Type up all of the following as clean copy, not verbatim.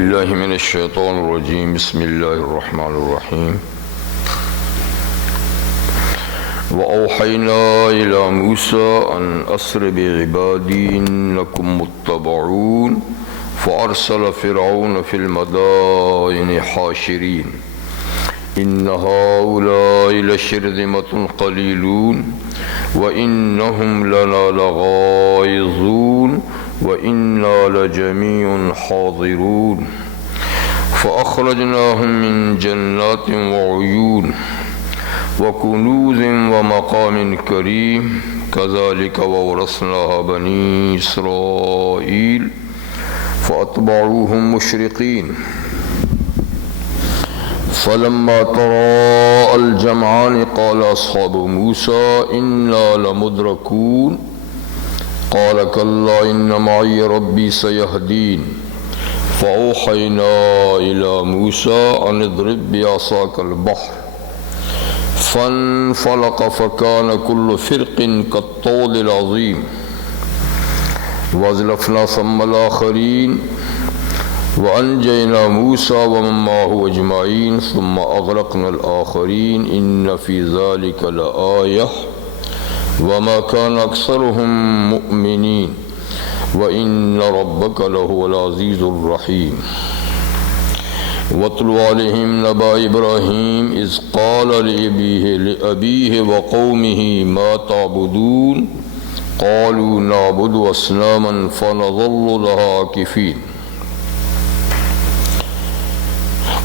بالله من الشيطان الرجيم. بسم الله الرحمن الرحيم. وأوحينا إلى موسى أن أسر بعبادي إنكم متبعون فأرسل فرعون في المدائن حاشرين إن هؤلاء لشرذمة قليلون وإنهم لنا لغائظون وإنا لجميع حاضرون فأخرجناهم من جنات وعيون وكنوز ومقام كريم كذلك وورثناها بني إسرائيل فأتبعوهم مشرقين فلما تراءى الجمعان قال أصحاب موسى إنا لمدركون قال كلا إن معي ربي سيهدين فأوحينا إلى موسى أن اضرب بعصاك البحر فانفلق فكان كل فرق كالطود العظيم وأزلفنا ثم الآخرين وأنجينا موسى ومن معه أجمعين ثم أغرقنا الآخرين إن في ذلك لآية وما كان أكثرهم مؤمنين وإن ربك لهو العزيز الرحيم واتل عليهم نبأ إبراهيم إذ قال لأبيه وقومه ما تعبدون قالوا نعبد أصناما فنظل لها عاكفين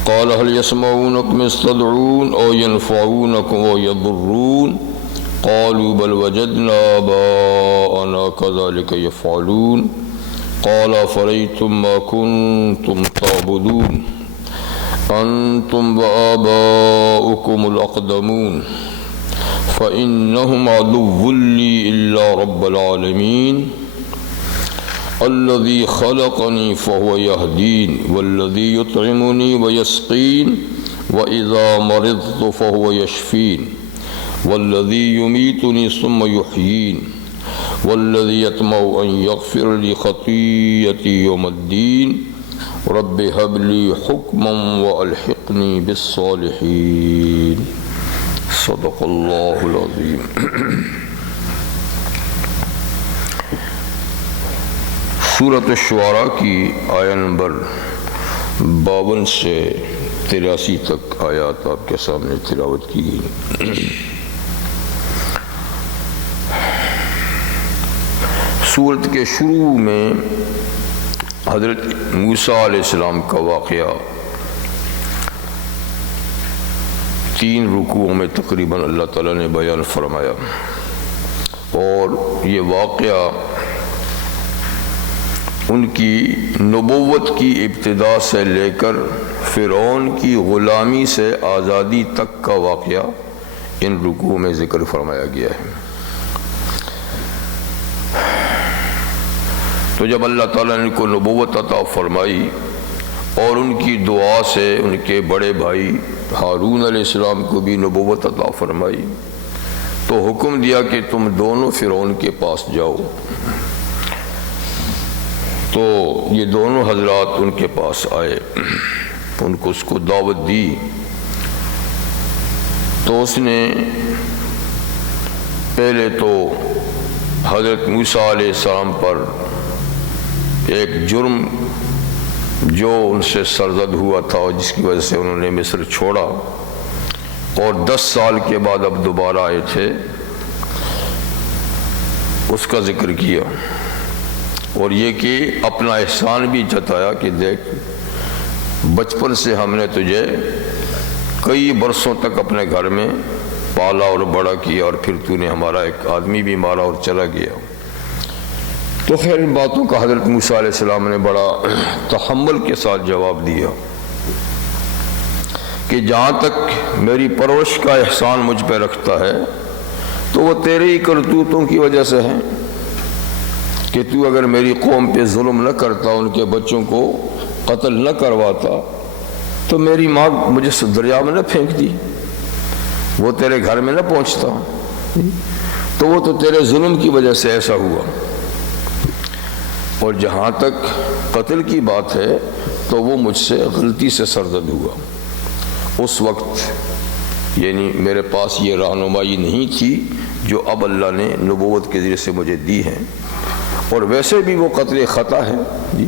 قال هل يسمعونكم إذ تدعون أو ينفعونكم أو يضرون قالوا بل وجدنا آباءنا كذلك يفعلون قال أفرأيتم ما كنتم تعبدون أنتم وآباؤكم الأقدمون فإنهم عدو لي إلا رب العالمين الذي خلقني فهو يهدين والذي يطعمني ويسقين وإذا مرضت فهو يشفين والذي يميتني ثم يحيين والذي يطمع أن يغفر لي خطيئتي يوم الدين رب هب لي حكما وألحقني بالصالحين صدق الله العظيم. سورۃ الشعراء کی آیہ نمبر 52 سے 83 تک آیات آپ کے سامنے تلاوت کی گئی. سورت کے شروع میں حضرت موسیٰ علیہ السلام کا واقعہ 3 رکوعوں میں تقریباً اللہ تعالیٰ نے بیان فرمایا، اور یہ واقعہ ان کی نبوت کی ابتدا سے لے کر فرعون کی غلامی سے آزادی تک کا واقعہ ان رکوع میں ذکر فرمایا گیا ہے. تو جب اللہ تعالیٰ نے ان کو نبوت عطا فرمائی اور ان کی دعا سے ان کے بڑے بھائی ہارون علیہ السلام کو بھی نبوت عطا فرمائی، تو حکم دیا کہ تم دونوں فرعون کے پاس جاؤ. تو یہ دونوں حضرات ان کے پاس آئے، ان کو اس کو دعوت دی. تو اس نے پہلے تو حضرت موسیٰ علیہ السلام پر ایک جرم جو ان سے سرزد ہوا تھا اور جس کی وجہ سے انہوں نے مصر چھوڑا اور 10 سال کے بعد اب دوبارہ آئے تھے، اس کا ذکر کیا، اور یہ کہ اپنا احسان بھی جتایا کہ دیکھ بچپن سے ہم نے تجھے کئی برسوں تک اپنے گھر میں پالا اور بڑا کیا، اور پھر تو نے ہمارا ایک آدمی بھی مارا اور چلا گیا. تو خیر ان باتوں کا حضرت موسیٰ علیہ السلام نے بڑا تحمل کے ساتھ جواب دیا کہ جہاں تک میری پرورش کا احسان مجھ پہ رکھتا ہے تو وہ تیرے ہی کرتوتوں کی وجہ سے ہے کہ تو اگر میری قوم پہ ظلم نہ کرتا، ان کے بچوں کو قتل نہ کرواتا، تو میری ماں مجھے دریا میں نہ پھینک دی، وہ تیرے گھر میں نہ پہنچتا، تو وہ تو تیرے ظلم کی وجہ سے ایسا ہوا. اور جہاں تک قتل کی بات ہے تو وہ مجھ سے غلطی سے سرزد ہوا۔ اس وقت یعنی میرے پاس یہ رہنمائی نہیں تھی جو اب اللہ نے نبوت کے ذریعے سے مجھے دی ہے، اور ویسے بھی وہ قتل خطا ہے جی،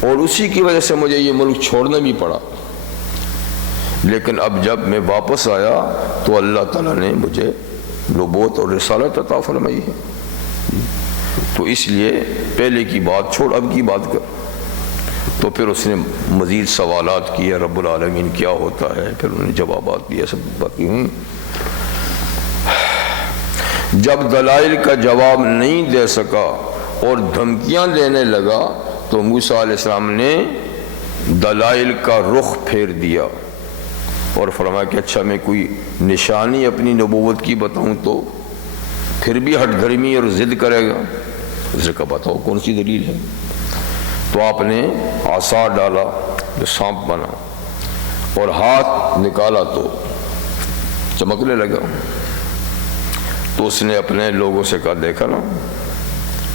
اور اسی کی وجہ سے مجھے یہ ملک چھوڑنا بھی پڑا۔ لیکن اب جب میں واپس آیا تو اللہ تعالیٰ نے مجھے نبوت اور رسالت عطا فرمائی ہے، تو اس لیے پہلے کی بات چھوڑ، اب کی بات کر۔ تو پھر اس نے مزید سوالات کیے، رب العالمین کیا ہوتا ہے، پھر انہوں نے جوابات دیا سب باقی ہوں۔ جب دلائل کا جواب نہیں دے سکا اور دھمکیاں دینے لگا تو موسیٰ علیہ السلام نے دلائل کا رخ پھیر دیا اور فرمایا کہ اچھا میں کوئی نشانی اپنی نبوت کی بتاؤں تو پھر بھی ہٹ دھرمی اور ضد کرے گا۔ اس نے کہا بتاؤ کون سی دلیل ہے؟ تو آپ نے عصا ڈالا جو سانپ بنا اور ہاتھ نکالا تو چمکنے لگا۔ تو اس نے اپنے لوگوں سے کہا دیکھا نا،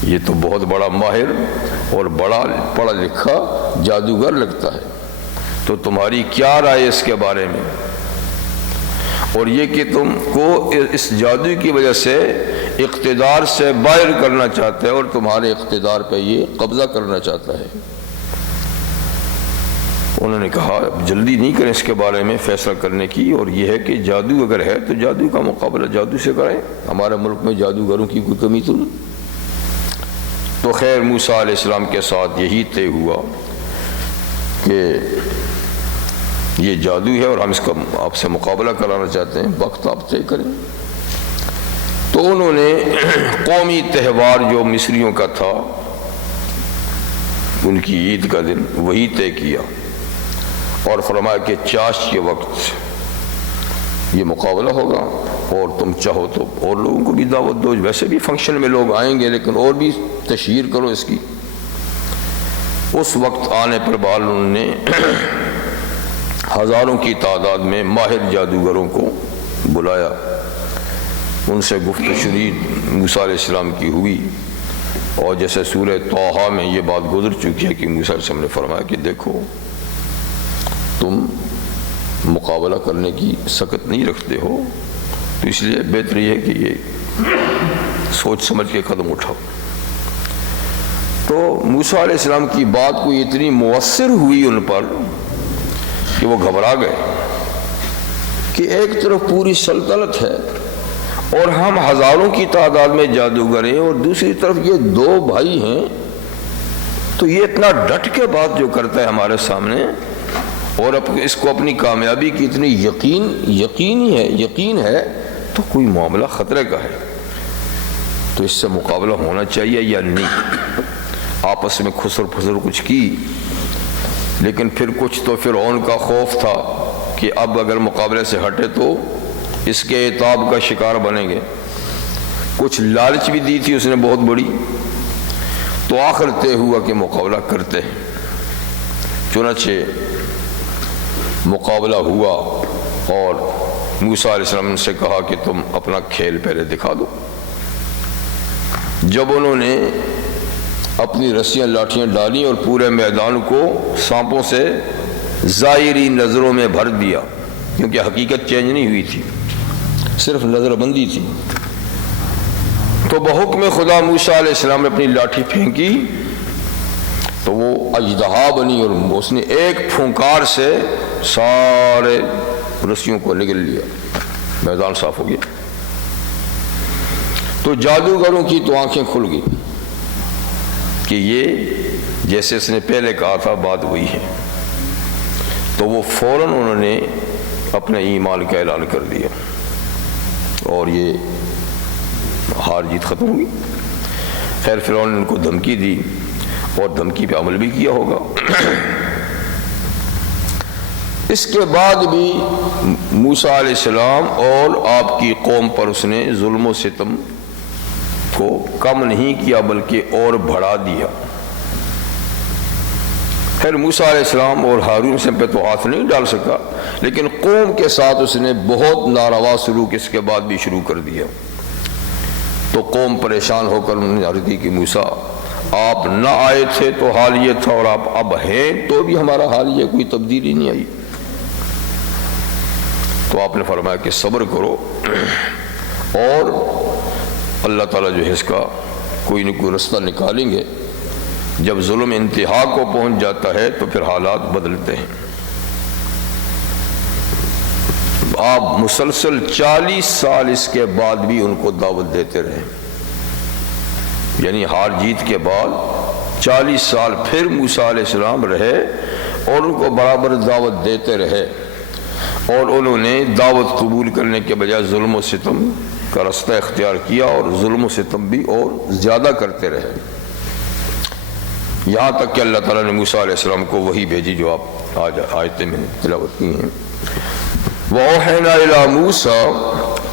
یہ تو بہت بڑا ماہر اور بڑا پڑھا لکھا جادوگر لگتا ہے، تو تمہاری کیا رائے اس کے بارے میں؟ اور یہ کہ تم کو اس جادو کی وجہ سے اقتدار سے باہر کرنا چاہتا ہے اور تمہارے اقتدار پہ یہ قبضہ کرنا چاہتا ہے۔ انہوں نے کہا جلدی نہیں کریں اس کے بارے میں فیصلہ کرنے کی، اور یہ ہے کہ جادو اگر ہے تو جادو کا مقابلہ جادو سے کریں، ہمارے ملک میں جادوگروں کی کوئی کمی تو نہیں۔ تو خیر موسیٰ علیہ السلام کے ساتھ یہی طے ہوا کہ یہ جادو ہے اور ہم اس کا آپ سے مقابلہ کرانا چاہتے ہیں، وقت آپ طے کریں۔ تو انہوں نے قومی تہوار جو مصریوں کا تھا، ان کی عید کا دن، وہی طے کیا اور فرمایا کہ چاشت کے وقت یہ مقابلہ ہوگا، اور تم چاہو تو اور لوگوں کو بھی دعوت دو، ویسے بھی فنکشن میں لوگ آئیں گے لیکن اور بھی تشہیر کرو اس کی۔ اس وقت آنے پر بعد انہوں نے ہزاروں کی تعداد میں ماہر جادوگروں کو بلایا، ان سے گفت و شنید موسیٰ علیہ السلام کی ہوئی، اور جیسے سورہ طٰہٰ میں یہ بات گزر چکی ہے کہ موسیٰ علیہ السلام نے فرمایا کہ دیکھو تم مقابلہ کرنے کی سکت نہیں رکھتے ہو، تو اس لیے بہتر یہ ہے کہ یہ سوچ سمجھ کے قدم اٹھاؤ۔ تو موسیٰ علیہ السلام کی بات کو اتنی مؤثر ہوئی ان پر کہ وہ گھبرا گئے کہ ایک طرف پوری سلطنت ہے اور ہم ہزاروں کی تعداد میں جادوگر ہیں، اور دوسری طرف یہ دو بھائی ہیں، تو یہ اتنا ڈٹ کے بات جو کرتا ہے ہمارے سامنے، اور اس کو اپنی کامیابی کی اتنی یقین ہے، تو کوئی معاملہ خطرے کا ہے، تو اس سے مقابلہ ہونا چاہیے یا نہیں۔ آپس میں خسر پھسر کچھ کی، لیکن پھر کچھ تو فرعون کا خوف تھا کہ اب اگر مقابلے سے ہٹے تو اس کے عتاب کا شکار بنیں گے، کچھ لالچ بھی دی تھی اس نے بہت بڑی، تو آخر طے ہوا کہ مقابلہ کرتے ہیں۔ چنانچہ مقابلہ ہوا اور موسیٰ علیہ السلام نے سے کہا کہ تم اپنا کھیل پہلے دکھا دو۔ جب انہوں نے اپنی رسیاں لاٹھیاں ڈالی اور پورے میدان کو سانپوں سے ظاہری نظروں میں بھر دیا، کیونکہ حقیقت چینج نہیں ہوئی تھی، صرف نظر بندی تھی، تو بحکم خدا موسیٰ علیہ السلام نے اپنی لاٹھی پھینکی تو وہ اژدہا بنی، اور اس نے ایک پھونکار سے سارے رسیوں کو نگل لیا، میدان صاف ہو گیا۔ تو جادوگروں کی تو آنکھیں کھل گئی کہ یہ جیسے اس نے پہلے کہا تھا بات وہی ہے، تو وہ فوراً انہوں نے اپنے ایمان کا اعلان کر دیا، اور یہ ہار جیت ختم ہوگی۔ خیر فرعون نے ان کو دھمکی دی اور دھمکی پہ عمل بھی کیا ہوگا۔ اس کے بعد بھی موسیٰ علیہ السلام اور آپ کی قوم پر اس نے ظلم و ستم کو کم نہیں کیا بلکہ اور بڑھا دیا۔ خیر موسیٰ علیہ السلام اور ہارون سے پہ تو ہاتھ نہیں ڈال سکا، لیکن قوم کے ساتھ اس نے بہت ناروا سلوک اس کے بعد بھی شروع کر دیا۔ تو قوم پریشان ہو کر انہوں نے عرض کی کہ موسیٰ آپ نہ آئے تھے تو حال یہ تھا، اور آپ اب ہیں تو بھی ہمارا حال یہ، کوئی تبدیلی نہیں آئی۔ تو آپ نے فرمایا کہ صبر کرو، اور اللہ تعالیٰ جو ہے اس کا کوئی نہ کوئی رستہ نکالیں گے۔ جب ظلم انتہا کو پہنچ جاتا ہے تو پھر حالات بدلتے ہیں۔ آپ مسلسل 40 سال اس کے بعد بھی ان کو دعوت دیتے رہے، یعنی ہار جیت کے بعد 40 سال پھر موسیٰ علیہ السلام رہے اور ان کو برابر دعوت دیتے رہے، اور انہوں نے دعوت قبول کرنے کے بجائے ظلم و ستم کا رستہ اختیار کیا، اور ظلم و ستم بھی اور زیادہ کرتے رہے، یہاں تک کہ اللہ تعالیٰ نے موسیٰ علیہ السلام کو وحی بھیجی جو آپ آج آیتیں میں تلاوت کی ہیں۔ وَأَوْحَيْنَا إِلَىٰ مُوسَىٰ،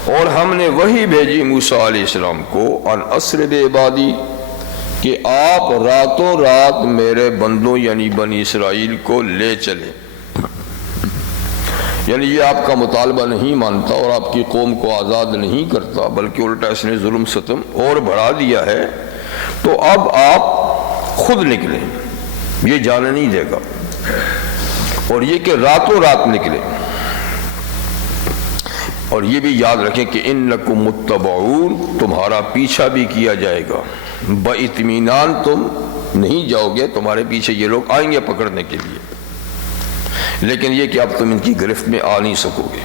اور ہم نے وحی بھیجی موسیٰ علیہ السلام کو، ان اسر بعبادی، کہ آپ راتوں رات میرے بندوں یعنی بنی اسرائیل کو لے چلے۔ یعنی یہ آپ کا مطالبہ نہیں مانتا اور آپ کی قوم کو آزاد نہیں کرتا، بلکہ الٹا اس نے ظلم ستم اور بڑھا دیا ہے، تو اب آپ خود نکلیں، یہ جانے نہیں دے گا، اور یہ کہ راتوں رات نکلے۔ اور یہ بھی یاد رکھیں کہ انکم متبعون، تمہارا پیچھا بھی کیا جائے گا، باطمینان تم نہیں جاؤ گے، تمہارے پیچھے یہ لوگ آئیں گے پکڑنے کے لیے، لیکن یہ کہ اب تم ان کی گرفت میں آ نہیں سکو گے۔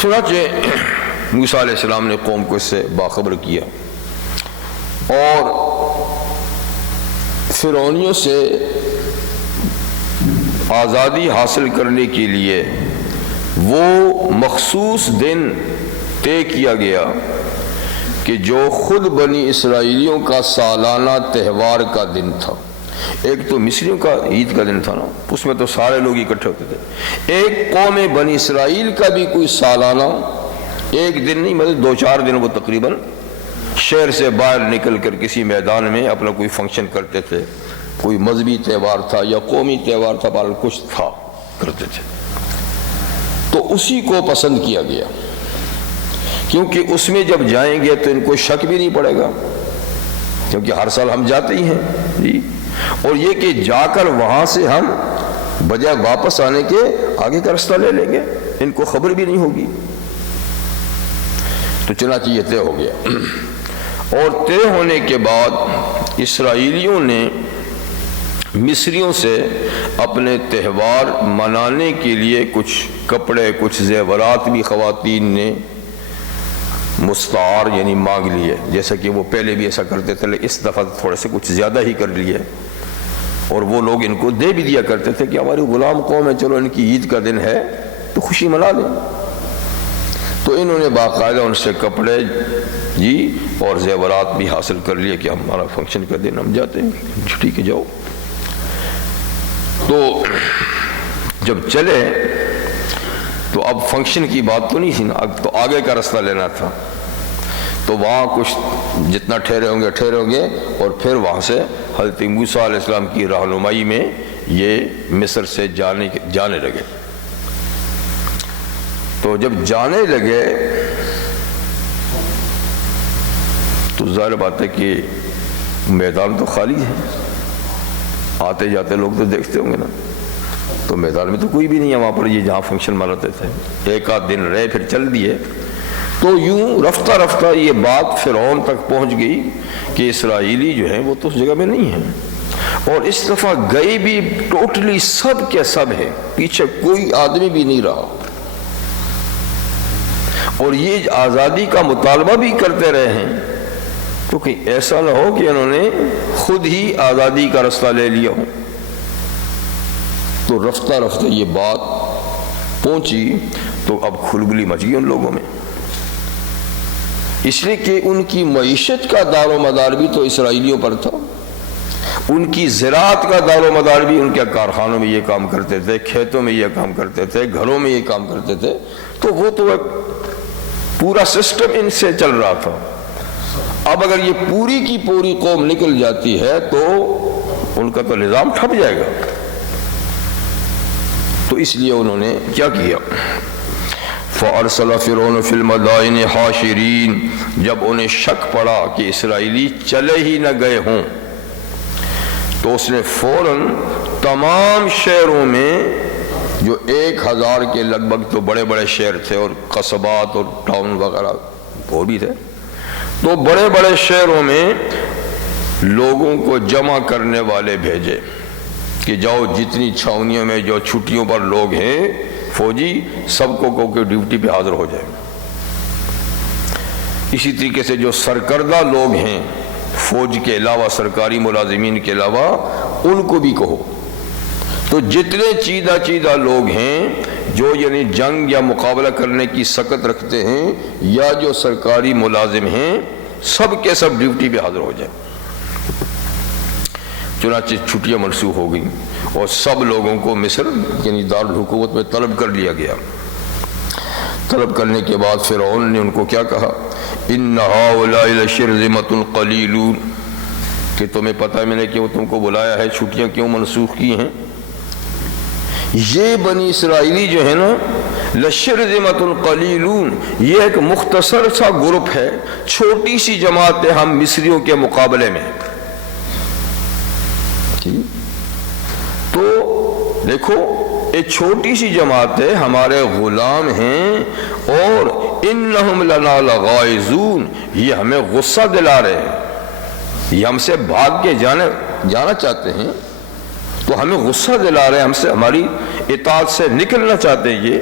چنانچہ موسیٰ علیہ السلام نے قوم کو اس سے باخبر کیا، اور فرعونیوں سے آزادی حاصل کرنے کے لیے وہ مخصوص دن طے کیا گیا کہ جو خود بنی اسرائیلیوں کا سالانہ تہوار کا دن تھا۔ ایک تو مصریوں کا عید کا دن تھا نا، اس میں تو سارے لوگ اکٹھے ہوتے تھے، ایک قوم بنی اسرائیل کا بھی کوئی سالانہ ایک دن نہیں، مطلب 2-4 دن وہ تقریباً شہر سے باہر نکل کر کسی میدان میں اپنا کوئی فنکشن کرتے تھے، کوئی مذہبی تہوار تھا یا قومی تہوار تھا، بہرحال کچھ تھا کرتے تھے۔ تو اسی کو پسند کیا گیا، کیونکہ اس میں جب جائیں گے تو ان کو شک بھی نہیں پڑے گا، کیونکہ ہر سال ہم جاتے ہی ہیں جی، اور یہ کہ جا کر وہاں سے ہم بجائے واپس آنے کے آگے کا رستہ لے لیں گے، ان کو خبر بھی نہیں ہوگی۔ تو چنانچہ یہ طے ہو گیا، اور طے ہونے کے بعد اسرائیلیوں نے مصریوں سے اپنے تہوار منانے کے لیے کچھ کپڑے، کچھ زیورات بھی خواتین نے مستعار یعنی مانگ لیے، جیسا کہ وہ پہلے بھی ایسا کرتے تھے، لیکن اس دفعہ تھوڑے سے کچھ زیادہ ہی کر لیے، اور وہ لوگ ان کو دے بھی دیا کرتے تھے کہ ہماری غلام قوم ہے، چلو ان کی عید کا دن ہے تو خوشی منا لیں۔ تو انہوں نے باقاعدہ ان سے کپڑے جی اور زیورات بھی حاصل کر لیے کہ ہمارا فنکشن کا دن ہم جاتے ہیں، ٹھیک ہے جاؤ۔ تو جب چلے تو اب فنکشن کی بات تو نہیں تھی نا، اب تو آگے کا رستہ لینا تھا، تو وہاں کچھ جتنا ٹھہرے ہوں گے، اور پھر وہاں سے حضرت موسیٰ علیہ السلام کی رہنمائی میں یہ مصر سے جانے لگے۔ تو جب جانے لگے تو ظاہر بات ہے کہ میدان تو خالی ہے، آتے جاتے لوگ تو دیکھتے ہوں گے نا، تو میدان میں تو کوئی بھی نہیں ہے وہاں پر، یہ جہاں فنکشن مناتے تھے، ایک آدھ دن رہے پھر چل دیے۔ تو یوں رفتہ رفتہ یہ بات فرعون تک پہنچ گئی کہ اسرائیلی جو ہیں وہ تو اس جگہ میں نہیں ہیں، اور اس دفعہ گئے بھی ٹوٹلی سب کے سب ہے، پیچھے کوئی آدمی بھی نہیں رہا، اور یہ آزادی کا مطالبہ بھی کرتے رہے ہیں، کیونکہ ایسا نہ ہو کہ انہوں نے خود ہی آزادی کا رستہ لے لیا ہو۔ تو رفتہ رفتہ یہ بات پہنچی تو اب کھلبلی مچ گئی ان لوگوں میں، اس لیے کہ ان کی معیشت کا دار و مدار بھی تو اسرائیلیوں پر تھا، ان کی زراعت کا دار و مدار بھی ان کے کارخانوں میں یہ کام کرتے تھے، کھیتوں میں یہ کام کرتے تھے، گھروں میں یہ کام کرتے تھے، تو وہ تو ایک پورا سسٹم ان سے چل رہا تھا۔ اب اگر یہ پوری کی پوری قوم نکل جاتی ہے تو ان کا تو نظام ٹھپ جائے گا، تو اس لیے انہوں نے کیا کیا، فَأَرْسَلَ فِرْعَوْنُ فِي الْمَدَائِنِ حَاشِرِينَ، جب انہیں شک پڑا کہ اسرائیلی چلے ہی نہ گئے ہوں تو اس نے فوراً تمام شہروں میں، جو 1000 کے لگ بھگ تو بڑے بڑے شہر تھے اور قصبات اور ٹاؤن وغیرہ وہ بھی تھے، تو بڑے بڑے شہروں میں لوگوں کو جمع کرنے والے بھیجے کہ جاؤ جتنی چھاؤنیوں میں جو چھٹیوں پر لوگ ہیں فوجی، سب کو کہ ڈیوٹی پہ حاضر ہو جائے۔ اسی طریقے سے جو سرکردہ لوگ ہیں فوج کے علاوہ، سرکاری ملازمین کے علاوہ، ان کو بھی کہو۔ تو جتنے چیدہ لوگ ہیں جو یعنی جنگ یا مقابلہ کرنے کی سکت رکھتے ہیں یا جو سرکاری ملازم ہیں، سب کے سب ڈیوٹی پہ حاضر ہو جائیں۔ چنانچہ چھٹیاں منسوخ ہو گئیں اور سب لوگوں کو مصر یعنی دارالحکومت میں طلب کر لیا گیا۔ طلب کرنے کے بعد فرعون نے ان کو کیا کہا؟ ان هؤلاء لشرذمة قلیلون، کہ تمہیں پتہ ہے میں نے کیوں تم کو بلایا ہے، چھٹیاں کیوں منسوخ کی ہیں؟ یہ بنی اسرائیلی جو ہے نا، لشرذمة قلیلون، یہ ایک مختصر سا گروپ ہے، چھوٹی سی جماعت ہے ہم مصریوں کے مقابلے میں۔ تو دیکھو ایک چھوٹی سی جماعت ہے، ہمارے غلام ہیں، اور انہم لنا لغائظون، یہ ہمیں غصہ دلا رہے ہیں، یہ ہم سے بھاگ کے جانا چاہتے ہیں، تو ہمیں غصہ دلا رہے ہیں، ہم سے ہماری اطاعت سے نکلنا چاہتے ہیں یہ،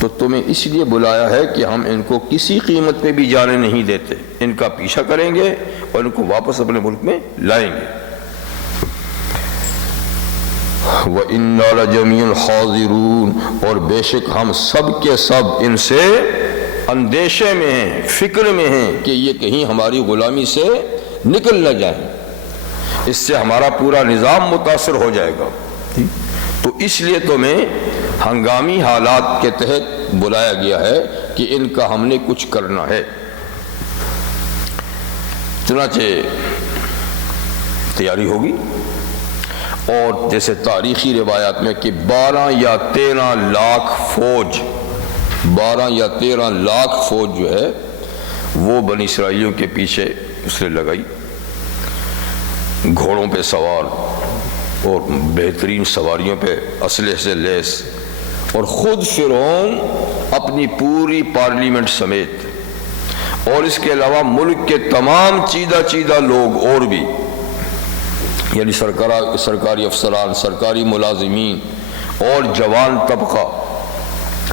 تو تمہیں اس لیے بلایا ہے کہ ہم ان کو کسی قیمت پہ بھی جانے نہیں دیتے، ان کا پیچھا کریں گے اور ان کو واپس اپنے ملک میں لائیں گے۔ وَإِنَّا لَجَمِيعٌ حَاضِرُونَ، اور بے شک ہم سب کے سب ان سے اندیشے میں ہیں، فکر میں ہیں کہ یہ کہیں ہماری غلامی سے نکل نہ جائیں، اس سے ہمارا پورا نظام متاثر ہو جائے گا۔ تو اس لیے تمہیں ہنگامی حالات کے تحت بلایا گیا ہے کہ ان کا ہم نے کچھ کرنا ہے۔ چنانچہ تیاری ہوگی، اور جیسے تاریخی روایات میں کہ 12 یا 13 لاکھ فوج، 12 یا 13 لاکھ فوج جو ہے وہ بنی اسرائیلیوں کے پیچھے اس نے لگائی، گھوڑوں پہ سوار اور بہترین سواریوں پہ اسلحے سے لیس، اور خود فرعون اپنی پوری پارلیمنٹ سمیت، اور اس کے علاوہ ملک کے تمام چیدہ لوگ اور بھی، یعنی سرکاری افسران، سرکاری ملازمین اور جوان طبقہ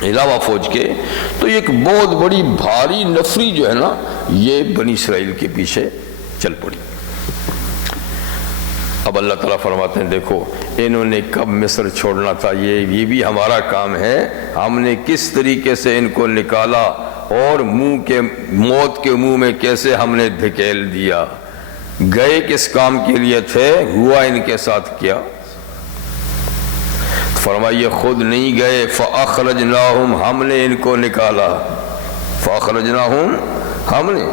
علاوہ فوج کے، تو ایک بہت بڑی بھاری نفری جو ہے نا یہ بنی اسرائیل کے پیچھے چل پڑی۔ اب اللہ تعالیٰ فرماتے ہیں دیکھو انہوں نے کب مصر چھوڑنا تھا، یہ بھی ہمارا کام ہے، ہم نے کس طریقے سے ان کو نکالا اور موت کے منہ میں کیسے ہم نے دھکیل دیا۔ گئے کس کام کے لیے تھے، ہوا ان کے ساتھ کیا؟ فرمائیے خود نہیں گئے، فَأَخْرَجْنَاهُمْ، ہم نے ان کو نکالا، فَأَخْرَجْنَاهُمْ، ہم نے۔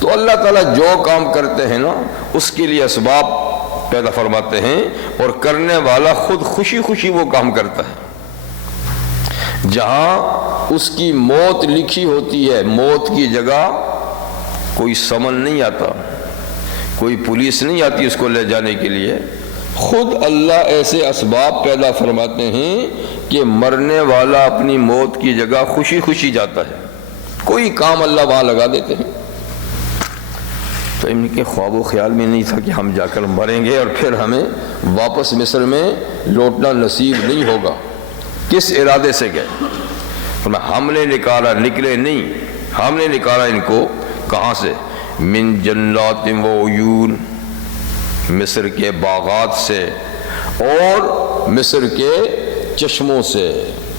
تو اللہ تعالیٰ جو کام کرتے ہیں نا اس کے لیے اسباب پیدا فرماتے ہیں، اور کرنے والا خود خوشی خوشی وہ کام کرتا ہے۔ جہاں اس کی موت لکھی ہوتی ہے، موت کی جگہ کوئی سمن نہیں آتا، کوئی پولیس نہیں آتی اس کو لے جانے کے لیے، خود اللہ ایسے اسباب پیدا فرماتے ہیں کہ مرنے والا اپنی موت کی جگہ خوشی خوشی جاتا ہے، کوئی کام اللہ وہاں لگا دیتے ہیں۔ تو ان کے خواب و خیال میں نہیں تھا کہ ہم جا کر مریں گے اور پھر ہمیں واپس مصر میں لوٹنا نصیب نہیں ہوگا۔ کس ارادے سے گئے؟ ہم نے نکالا، نکلے نہیں، ہم نے نکالا ان کو کہاں سے؟ من جنات و عیون، مصر کے باغات سے اور مصر کے چشموں سے،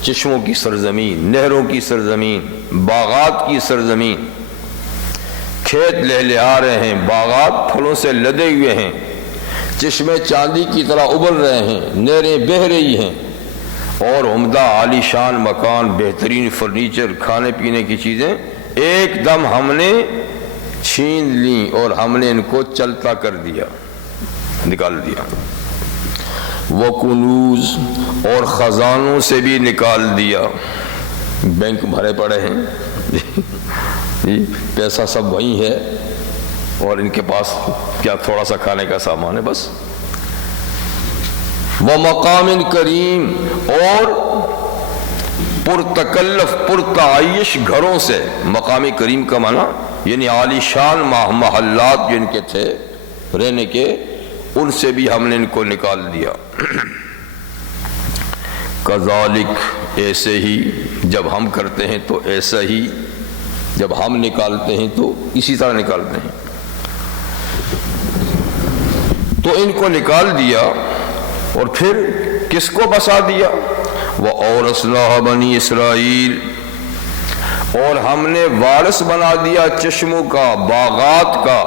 چشموں کی سرزمین، نہروں کی سرزمین، باغات کی سرزمین، کھیت لہلہا رہے ہیں، باغات پھلوں سے لدے ہوئے ہیں، چشمے چاندی کی طرح ابل رہے ہیں، نہریں بہہ رہی ہیں، اور عمدہ عالی شان مکان، بہترین فرنیچر، کھانے پینے کی چیزیں ایک دم ہم نے چھین لیں اور ہم نے ان کو چلتا کر دیا، نکال دیا۔ وہ کنوز، اور خزانوں سے بھی نکال دیا، بینک بھرے پڑے ہیں جی، پیسہ سب وہیں ہے اور ان کے پاس کیا تھوڑا سا کھانے کا سامان ہے بس. وَمَقَامٍ کریم، اور پرتکلف پرتعیش گھروں سے. مقام کریم کا معنی یعنی عالی شان محلات جو ان کے تھے رہنے کے، ان سے بھی ہم نے ان کو نکال دیا. کذالک، ایسے ہی جب ہم کرتے ہیں تو ایسا ہی، جب ہم نکالتے ہیں تو اسی طرح نکالتے ہیں. تو ان کو نکال دیا اور پھر کس کو بسا دیا؟ وَأَوْرَثْنَاهَا بَنِي اسرائیل، اور ہم نے وارث بنا دیا چشموں کا، باغات کا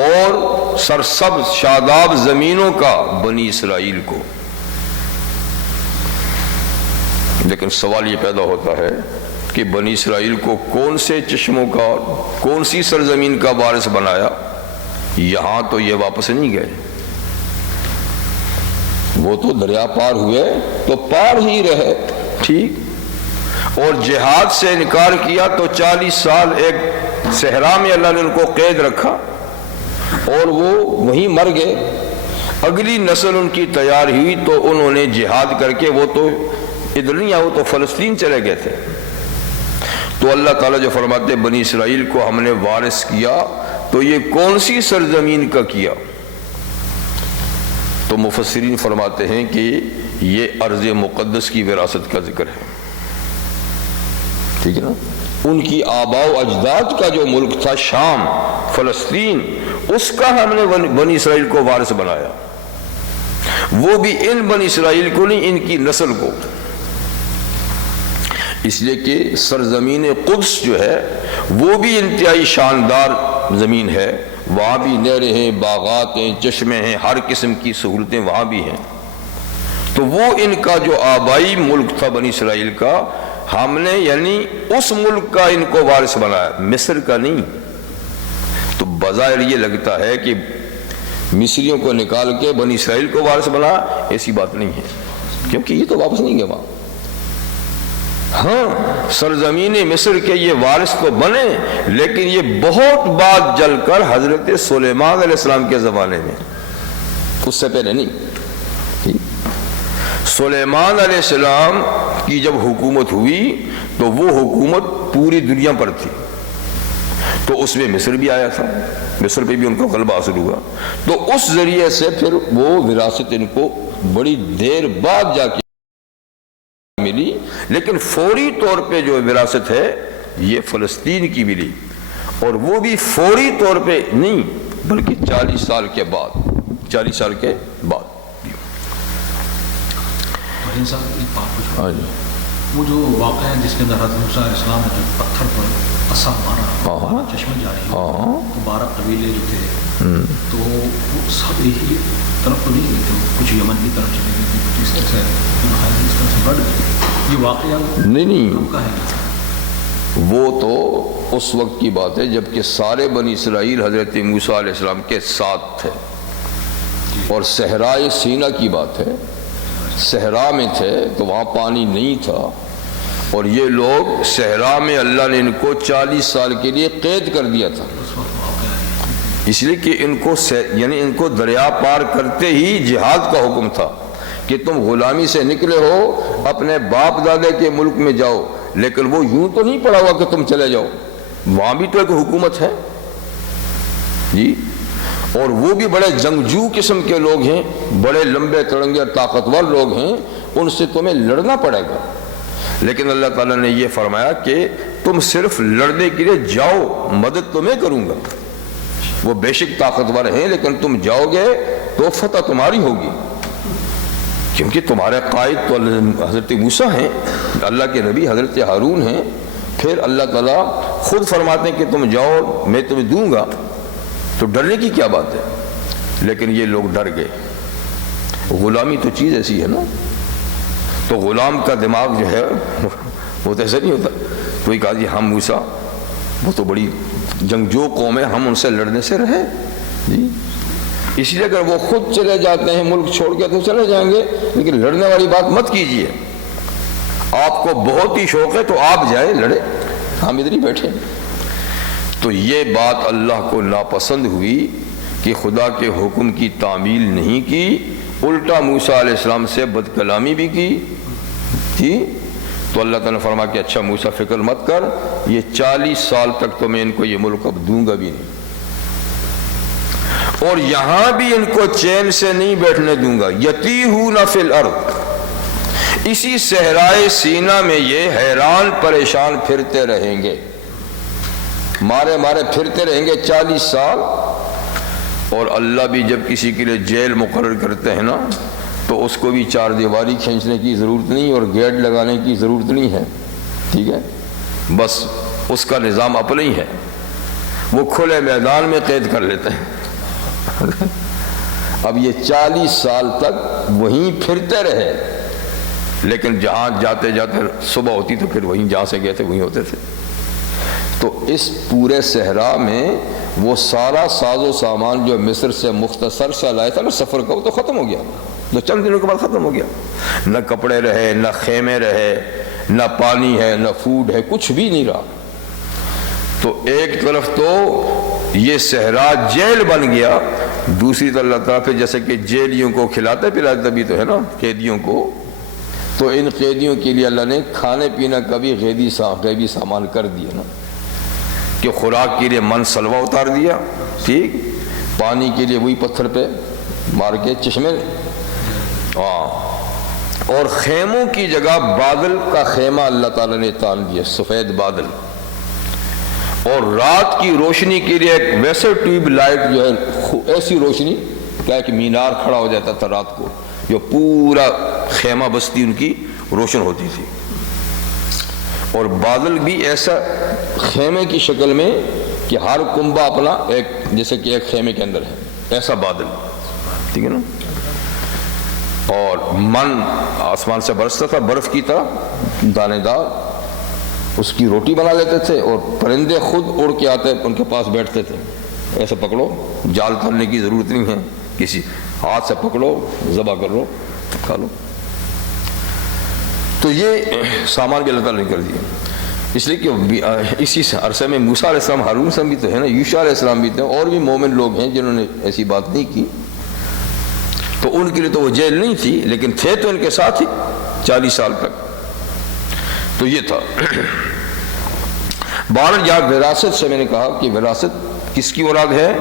اور سرسبز شاداب زمینوں کا بنی اسرائیل کو. لیکن سوال یہ پیدا ہوتا ہے کہ بنی اسرائیل کو کون سے چشموں کا، کون سی سرزمین کا وارث بنایا؟ یہاں تو یہ واپس نہیں گئے، وہ تو دریا پار ہوئے تو پار ہی رہے، ٹھیک. اور جہاد سے انکار کیا تو 40 سال ایک صحرا میں اللہ نے ان کو قید رکھا اور وہ وہیں مر گئے. اگلی نسل ان کی تیار ہوئی تو انہوں نے جہاد کر کے، وہ تو ادھر نہیں آئے، وہ تو فلسطین چلے گئے تھے. تو اللہ تعالیٰ جو فرماتے بنی اسرائیل کو ہم نے وارث کیا، تو یہ کون سی سرزمین کا کیا؟ تو مفسرین فرماتے ہیں کہ یہ ارض مقدس کی وراثت کا ذکر ہے، ٹھیک ہے نا. ان کی آباء و اجداد کا جو ملک تھا شام، فلسطین، اس کا ہم نے بنی اسرائیل کو وارث بنایا. وہ بھی ان بنی اسرائیل کو نہیں، ان کی نسل کو. اس لیے کہ سرزمین قدس جو ہے وہ بھی انتہائی شاندار زمین ہے، وہاں بھی نہریں ہیں، باغات ہیں، چشمے ہیں، ہر قسم کی سہولتیں وہاں بھی ہیں. تو وہ ان کا جو آبائی ملک تھا بنی اسرائیل کا، ہم نے یعنی اس ملک کا ان کو وارث بنایا، مصر کا نہیں. تو بظاہر یہ لگتا ہے کہ مصریوں کو نکال کے بنی اسرائیل کو وارث بنا، ایسی بات نہیں ہے، کیونکہ یہ تو واپس نہیں گئے وہاں. ہاں سرزمین مصر کے یہ وارث تو بنے، لیکن یہ بہت بعد جل کر حضرت سلیمان علیہ السلام کے زمانے میں، اس سے پہلے نہیں. سلیمان علیہ السلام کی جب حکومت ہوئی تو وہ حکومت پوری دنیا پر تھی، تو اس میں مصر بھی آیا تھا، مصر پہ بھی ان کو غلبہ حاصل ہوا. تو اس ذریعے سے پھر وہ وراثت ان کو بڑی دیر بعد جا کے ملی، لیکن فوری طور پہ جو وراثت ہے یہ فلسطین کی ملی، اور وہ بھی فوری طور پہ نہیں بلکہ 40 سال کے بعد. 40 سال کے بعد. صاحب ایک بات پوچھو، وہ جو واقعہ ہے جس کے اندر حضرت موسیٰ علیہ السلام نے جو پتھر پر عصا مارا، چشمے جاری تو 12 قبیلے جو تھے تو وہ سب ایک ہی طرف تو نہیں گئے، کچھ یمن کی طرف چلے گئے تھے، کچھ اس طرح سے بڑھ گئے. یہ واقعہ نہیں کا ہے، وہ تو اس وقت کی بات ہے جب کہ سارے بنی اسرائیل حضرت موسیٰ علیہ السلام کے ساتھ تھے، اور صحرائے سینا کی بات ہے. صحرا میں تھے تو وہاں پانی نہیں تھا، اور یہ لوگ صحرا میں اللہ نے ان کو 40 سال کے لیے قید کر دیا تھا، اس لیے کہ ان کو یعنی ان کو دریا پار کرتے ہی جہاد کا حکم تھا کہ تم غلامی سے نکلے ہو، اپنے باپ دادے کے ملک میں جاؤ. لیکن وہ یوں تو نہیں پڑا ہوا کہ تم چلے جاؤ، وہاں بھی تو ایک حکومت ہے جی. اور وہ بھی بڑے جنگجو قسم کے لوگ ہیں، بڑے لمبے تڑنگے طاقتور لوگ ہیں، ان سے تمہیں لڑنا پڑے گا. لیکن اللہ تعالیٰ نے یہ فرمایا کہ تم صرف لڑنے کے لیے جاؤ، مدد تو میں کروں گا. وہ بے شک طاقتور ہیں، لیکن تم جاؤ گے تو فتح تمہاری ہوگی، کیونکہ تمہارے قائد تو حضرت موسیٰ ہیں، اللہ کے نبی حضرت ہارون ہیں. پھر اللہ تعالیٰ خود فرماتے ہیں کہ تم جاؤ، میں تمہیں دوں گا، تو ڈرنے کی کیا بات ہے. لیکن یہ لوگ ڈر گئے. غلامی تو چیز ایسی ہے نا، تو غلام کا دماغ جو ہے وہ تو ایسا نہیں ہوتا. کوئی کہا جی ہم موسیٰ وہ تو بڑی جنگجو قوم ہے، ہم ان سے لڑنے سے رہے جی. اس لیے اگر وہ خود چلے جاتے ہیں ملک چھوڑ کے تو چلے جائیں گے، لیکن لڑنے والی بات مت کیجیے. آپ کو بہت ہی شوق ہے تو آپ جائیں لڑے، ہم ادھر ہی بیٹھے۔ تو یہ بات اللہ کو ناپسند ہوئی کہ خدا کے حکم کی تعمیل نہیں کی، الٹا موسیٰ علیہ السلام سے بد کلامی بھی کی تھی۔ تو اللہ تعالیٰ نے فرمایا کہ اچھا موسیٰ فکر مت کر، یہ 40 سال تک تو میں ان کو یہ ملک اب دوں گا بھی نہیں، اور یہاں بھی ان کو چین سے نہیں بیٹھنے دوں گا۔ یتیہون فی الارض، اسی صحرائے سینا میں یہ حیران پریشان پھرتے رہیں گے، مارے مارے پھرتے رہیں گے 40 سال۔ اور اللہ بھی جب کسی کے لیے جیل مقرر کرتے ہیں نا تو اس کو بھی 4 دیواری کھینچنے کی ضرورت نہیں اور گیٹ لگانے کی ضرورت نہیں ہے، ٹھیک ہے، بس اس کا نظام اپنا ہی ہے، وہ کھلے میدان میں قید کر لیتے ہیں۔ اب یہ 40 سال تک وہیں پھرتے رہے، لیکن جہاں جاتے جاتے صبح ہوتی تو پھر وہیں جہاں سے گئے تھے وہیں ہوتے تھے۔ تو اس پورے صحرا میں وہ سارا ساز و سامان جو مصر سے مختصر سا لائے تھا نا سفر کا، وہ تو ختم ہو گیا، تو چند دنوں کے بعد ختم ہو گیا۔ نہ کپڑے رہے، نہ خیمے رہے، نہ پانی ہے، نہ فوڈ ہے، کچھ بھی نہیں رہا۔ تو ایک طرف تو یہ صحرا جیل بن گیا، دوسری طرف اللہ تعالیٰ پھر جیسے کہ جیلیوں کو کھلاتے پلاتے بھی تو ہے نا قیدیوں کو، تو ان قیدیوں کے لیے اللہ نے کھانے پینا کا بھی غیبی سامان کر دیا نا، کہ خوراک کے لیے من سلوا اتار دیا، ٹھیک، پانی کے لیے وہی پتھر پہ مار کے چشمے، اور خیموں کی جگہ بادل کا خیمہ اللہ تعالیٰ نے تان دیا، سفید بادل، اور رات کی روشنی کے لیے ایک ویسے ٹیوب لائٹ جو ہے ایسی روشنی کیا کہ مینار کھڑا ہو جاتا تھا رات کو، جو پورا خیمہ بستی ان کی روشن ہوتی تھی، اور بادل بھی ایسا خیمے کی شکل میں کہ ہر کنبہ اپنا ایک جیسے کہ ایک خیمے کے اندر ہے، ایسا بادل، ٹھیک ہے نا، اور من آسمان سے برستا تھا برف کی طرح دانے دار، اس کی روٹی بنا لیتے تھے، اور پرندے خود اڑ کے آتے ان کے پاس بیٹھتے تھے، ایسے پکڑو، جال تلنے کی ضرورت نہیں ہے، کسی ہاتھ سے پکڑو، ذبح کر لو، کھا لو۔ تو یہ سامان بھی اللہ تعالیٰ نے کر دیا، اس لیے کہ اسی عرصے میں موسیٰ علیہ السلام، ہارون السلام بھی تو ہے نا، یوشع علیہ السلام بھی تھے، اور بھی مومن لوگ ہیں جنہوں نے ایسی بات نہیں کی، تو ان کے لیے تو وہ جیل نہیں تھی، لیکن تھے تو ان کے ساتھ ہی 40 سال تک۔ تو یہ تھا بہرحال یہاں وراثت سے میں نے کہا کہ وراثت کس کی مراد ہے،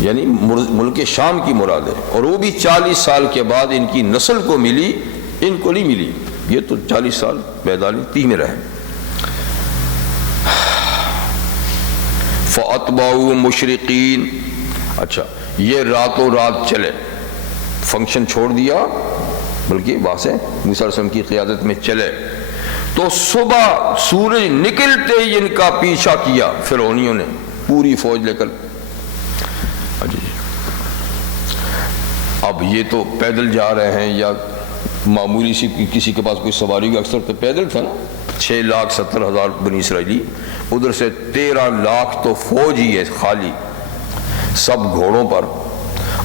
یعنی ملک شام کی مراد ہے، اور وہ بھی 40 سال کے بعد ان کی نسل کو ملی، ان کو نہیں ملی، یہ تو 40 سال بیداری تیہ میں رہے۔ فَأَتْبَعُوا مُشْرِقِينَ، اچھا یہ راتوں رات چلے، فنکشن چھوڑ دیا، بلکہ وہاں سے موسیٰ علیہ السلام کی قیادت میں چلے، تو صبح سورج نکلتے ہی ان کا پیچھا کیا فرعونیوں نے پوری فوج لے کر۔ اب یہ تو پیدل جا رہے ہیں یا معمولی سی کسی کے پاس کوئی سواری کا، اکثر تو پیدل تھا نا، 6,70,000 بنی اسرائیلی، ادھر سے 13 لاکھ تو فوج ہی ہے خالی، سب گھوڑوں پر،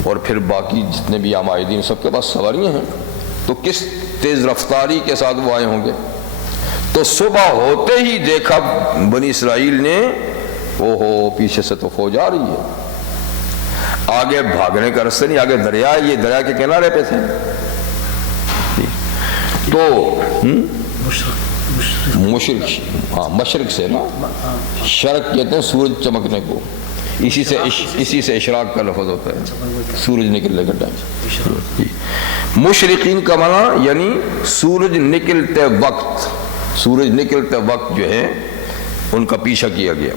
اور پھر باقی جتنے بھی عمائدین سب کے پاس سواریاں ہیں، تو کس تیز رفتاری کے ساتھ وہ آئے ہوں گے۔ تو صبح ہوتے ہی دیکھا بنی اسرائیل نے، اوہو پیچھے سے تو فوج آ رہی ہے، آگے بھاگنے کا رستہ نہیں، آگے دریا ہے، یہ دریا کے کنارے پہ تھے، تو مشرق، ہاں مشرق سے نا، شرق کہتے ہیں سورج چمکنے کو، اسی سے اشراق کا لفظ ہوتا ہے، سورج نکلنے کا ٹائم۔ مشرقین کا معنی یعنی سورج نکلتے وقت، سورج نکلتے وقت جو ہے ان کا پیچھا کیا گیا۔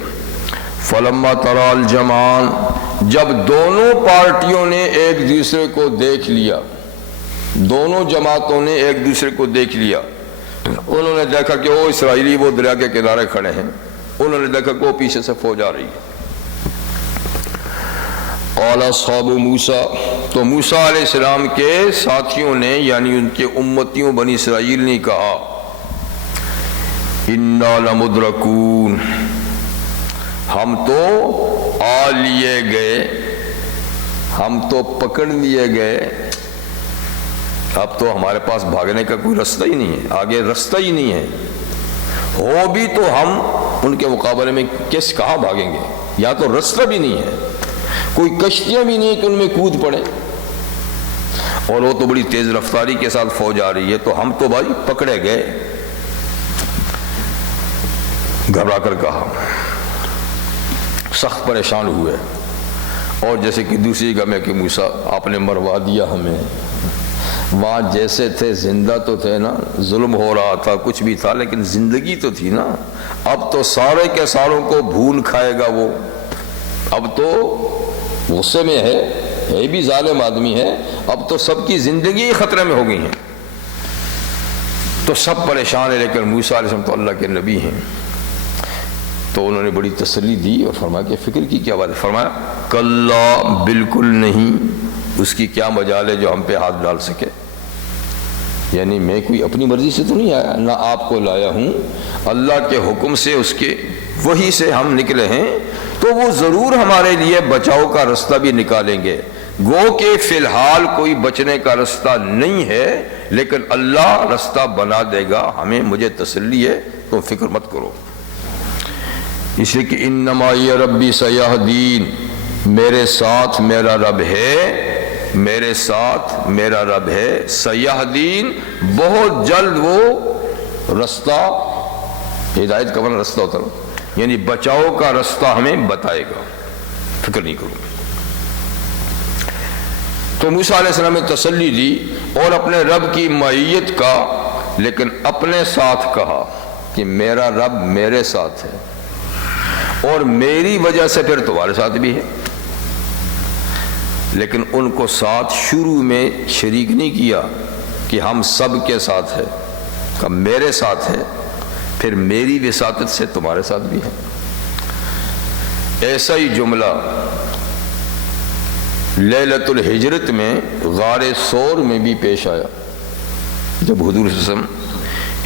فلما ترى الجمعان، جب دونوں پارٹیوں نے ایک دوسرے کو دیکھ لیا، دونوں جماعتوں نے ایک دوسرے کو دیکھ لیا، انہوں نے دیکھا کہ وہ اسرائیلی وہ دریا کے کنارے کھڑے ہیں، انہوں نے دیکھا کہ وہ پیچھے سے فوج آ رہی ہے۔ قال اصحاب موسیٰ، تو موسیٰ علیہ السلام کے ساتھیوں نے یعنی ان کے امتیوں بنی اسرائیل نے کہا، انا لمدرکون، ہم تو آ لیے گئے، ہم تو پکڑ لیے گئے، اب تو ہمارے پاس بھاگنے کا کوئی راستہ ہی نہیں ہے، آگے راستہ ہی نہیں ہے، ہو بھی تو ہم ان کے مقابلے میں کہاں بھاگیں گے؟ یا تو راستہ بھی نہیں ہے، کوئی کشتیاں بھی نہیں ہے کہ ان میں کود پڑے، اور وہ تو بڑی تیز رفتاری کے ساتھ فوج آ رہی ہے، تو ہم تو بھائی پکڑے گئے۔ گھبرا کر کہا، سخت پریشان ہوئے، اور جیسے کہ دوسری جگہ میں کہ موسیٰ آپ نے مروا دیا ہمیں، وہاں جیسے تھے زندہ تو تھے نا، ظلم ہو رہا تھا، کچھ بھی تھا، لیکن زندگی تو تھی نا، اب تو سارے کے ساروں کو بھون کھائے گا وہ، اب تو غصے میں ہے بھی ظالم آدمی ہے، اب تو سب کی زندگی خطرے میں ہو گئی ہیں، تو سب پریشان ہیں، لیکن موسیٰ علیہ السلام تو اللہ کے نبی ہیں، تو انہوں نے بڑی تسلی دی اور فرمایا کہ فکر کی کیا بات ہے؟ فرمایا کلا، بالکل نہیں، اس کی کیا مجال ہے جو ہم پہ ہاتھ ڈال سکے، یعنی میں کوئی اپنی مرضی سے تو نہیں آیا، نہ آپ کو لایا ہوں، اللہ کے حکم سے، اس کے وحی سے ہم نکلے ہیں، تو وہ ضرور ہمارے لیے بچاؤ کا راستہ بھی نکالیں گے، گو کہ فی الحال کوئی بچنے کا راستہ نہیں ہے، لیکن اللہ راستہ بنا دے گا ہمیں، مجھے تسلی ہے، تم فکر مت کرو۔ اس لیے کہ انما یہ ربی سیہدین، میرے ساتھ میرا رب ہے، میرے ساتھ میرا رب ہے، سیہدین، بہت جلد وہ راستہ، ہدایت کا مطلب راستہ ہوتا ہے، یعنی بچاؤ کا راستہ ہمیں بتائے گا، فکر نہیں کرو۔ تو موسیٰ علیہ السلام نے تسلی دی اور اپنے رب کی معیت کا، لیکن اپنے ساتھ کہا کہ میرا رب میرے ساتھ ہے، اور میری وجہ سے پھر تمہارے ساتھ بھی ہے، لیکن ان کو ساتھ شروع میں شریک نہیں کیا کہ ہم سب کے ساتھ ہے، کہ میرے ساتھ ہے، پھر میری وساطت سے تمہارے ساتھ بھی ہے۔ ایسا ہی جملہ لیلۃ الہجرت میں غار ثور میں بھی پیش آیا، جب حضور صلی اللہ علیہ وسلم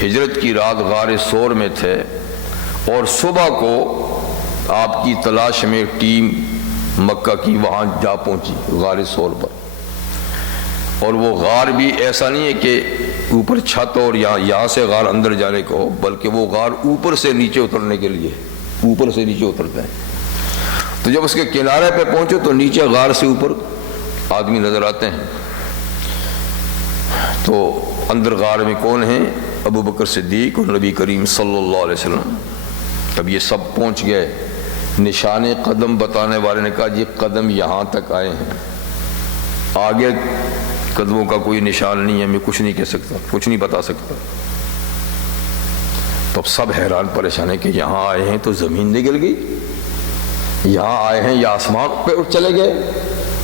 ہجرت کی رات غار ثور میں تھے، اور صبح کو آپ کی تلاش میں ٹیم مکہ کی وہاں جا پہنچی غار ثور پر، اور وہ غار بھی ایسا نہیں ہے کہ اوپر چھت اور یہاں سے غار اندر جانے کو ہو، بلکہ وہ غار اوپر سے نیچے اترنے کے لیے، اوپر سے نیچے اترتے ہیں، تو جب اس کے کنارے پہ پہنچو تو نیچے غار سے اوپر آدمی نظر آتے ہیں، تو اندر غار میں کون ہیں؟ ابو بکر صدیق اور نبی کریم صلی اللہ علیہ وسلم۔ اب یہ سب پہنچ گئے، نشان قدم بتانے والے نے کہا جی قدم یہاں تک آئے ہیں، آگے قدموں کا کوئی نشان نہیں ہے، میں کچھ نہیں کہہ سکتا، کچھ نہیں بتا سکتا۔ تو اب سب حیران پریشان ہیں کہ یہاں آئے ہیں تو زمین نگل گئی، یہاں آئے ہیں یا آسمان پہ اٹھ چلے گئے،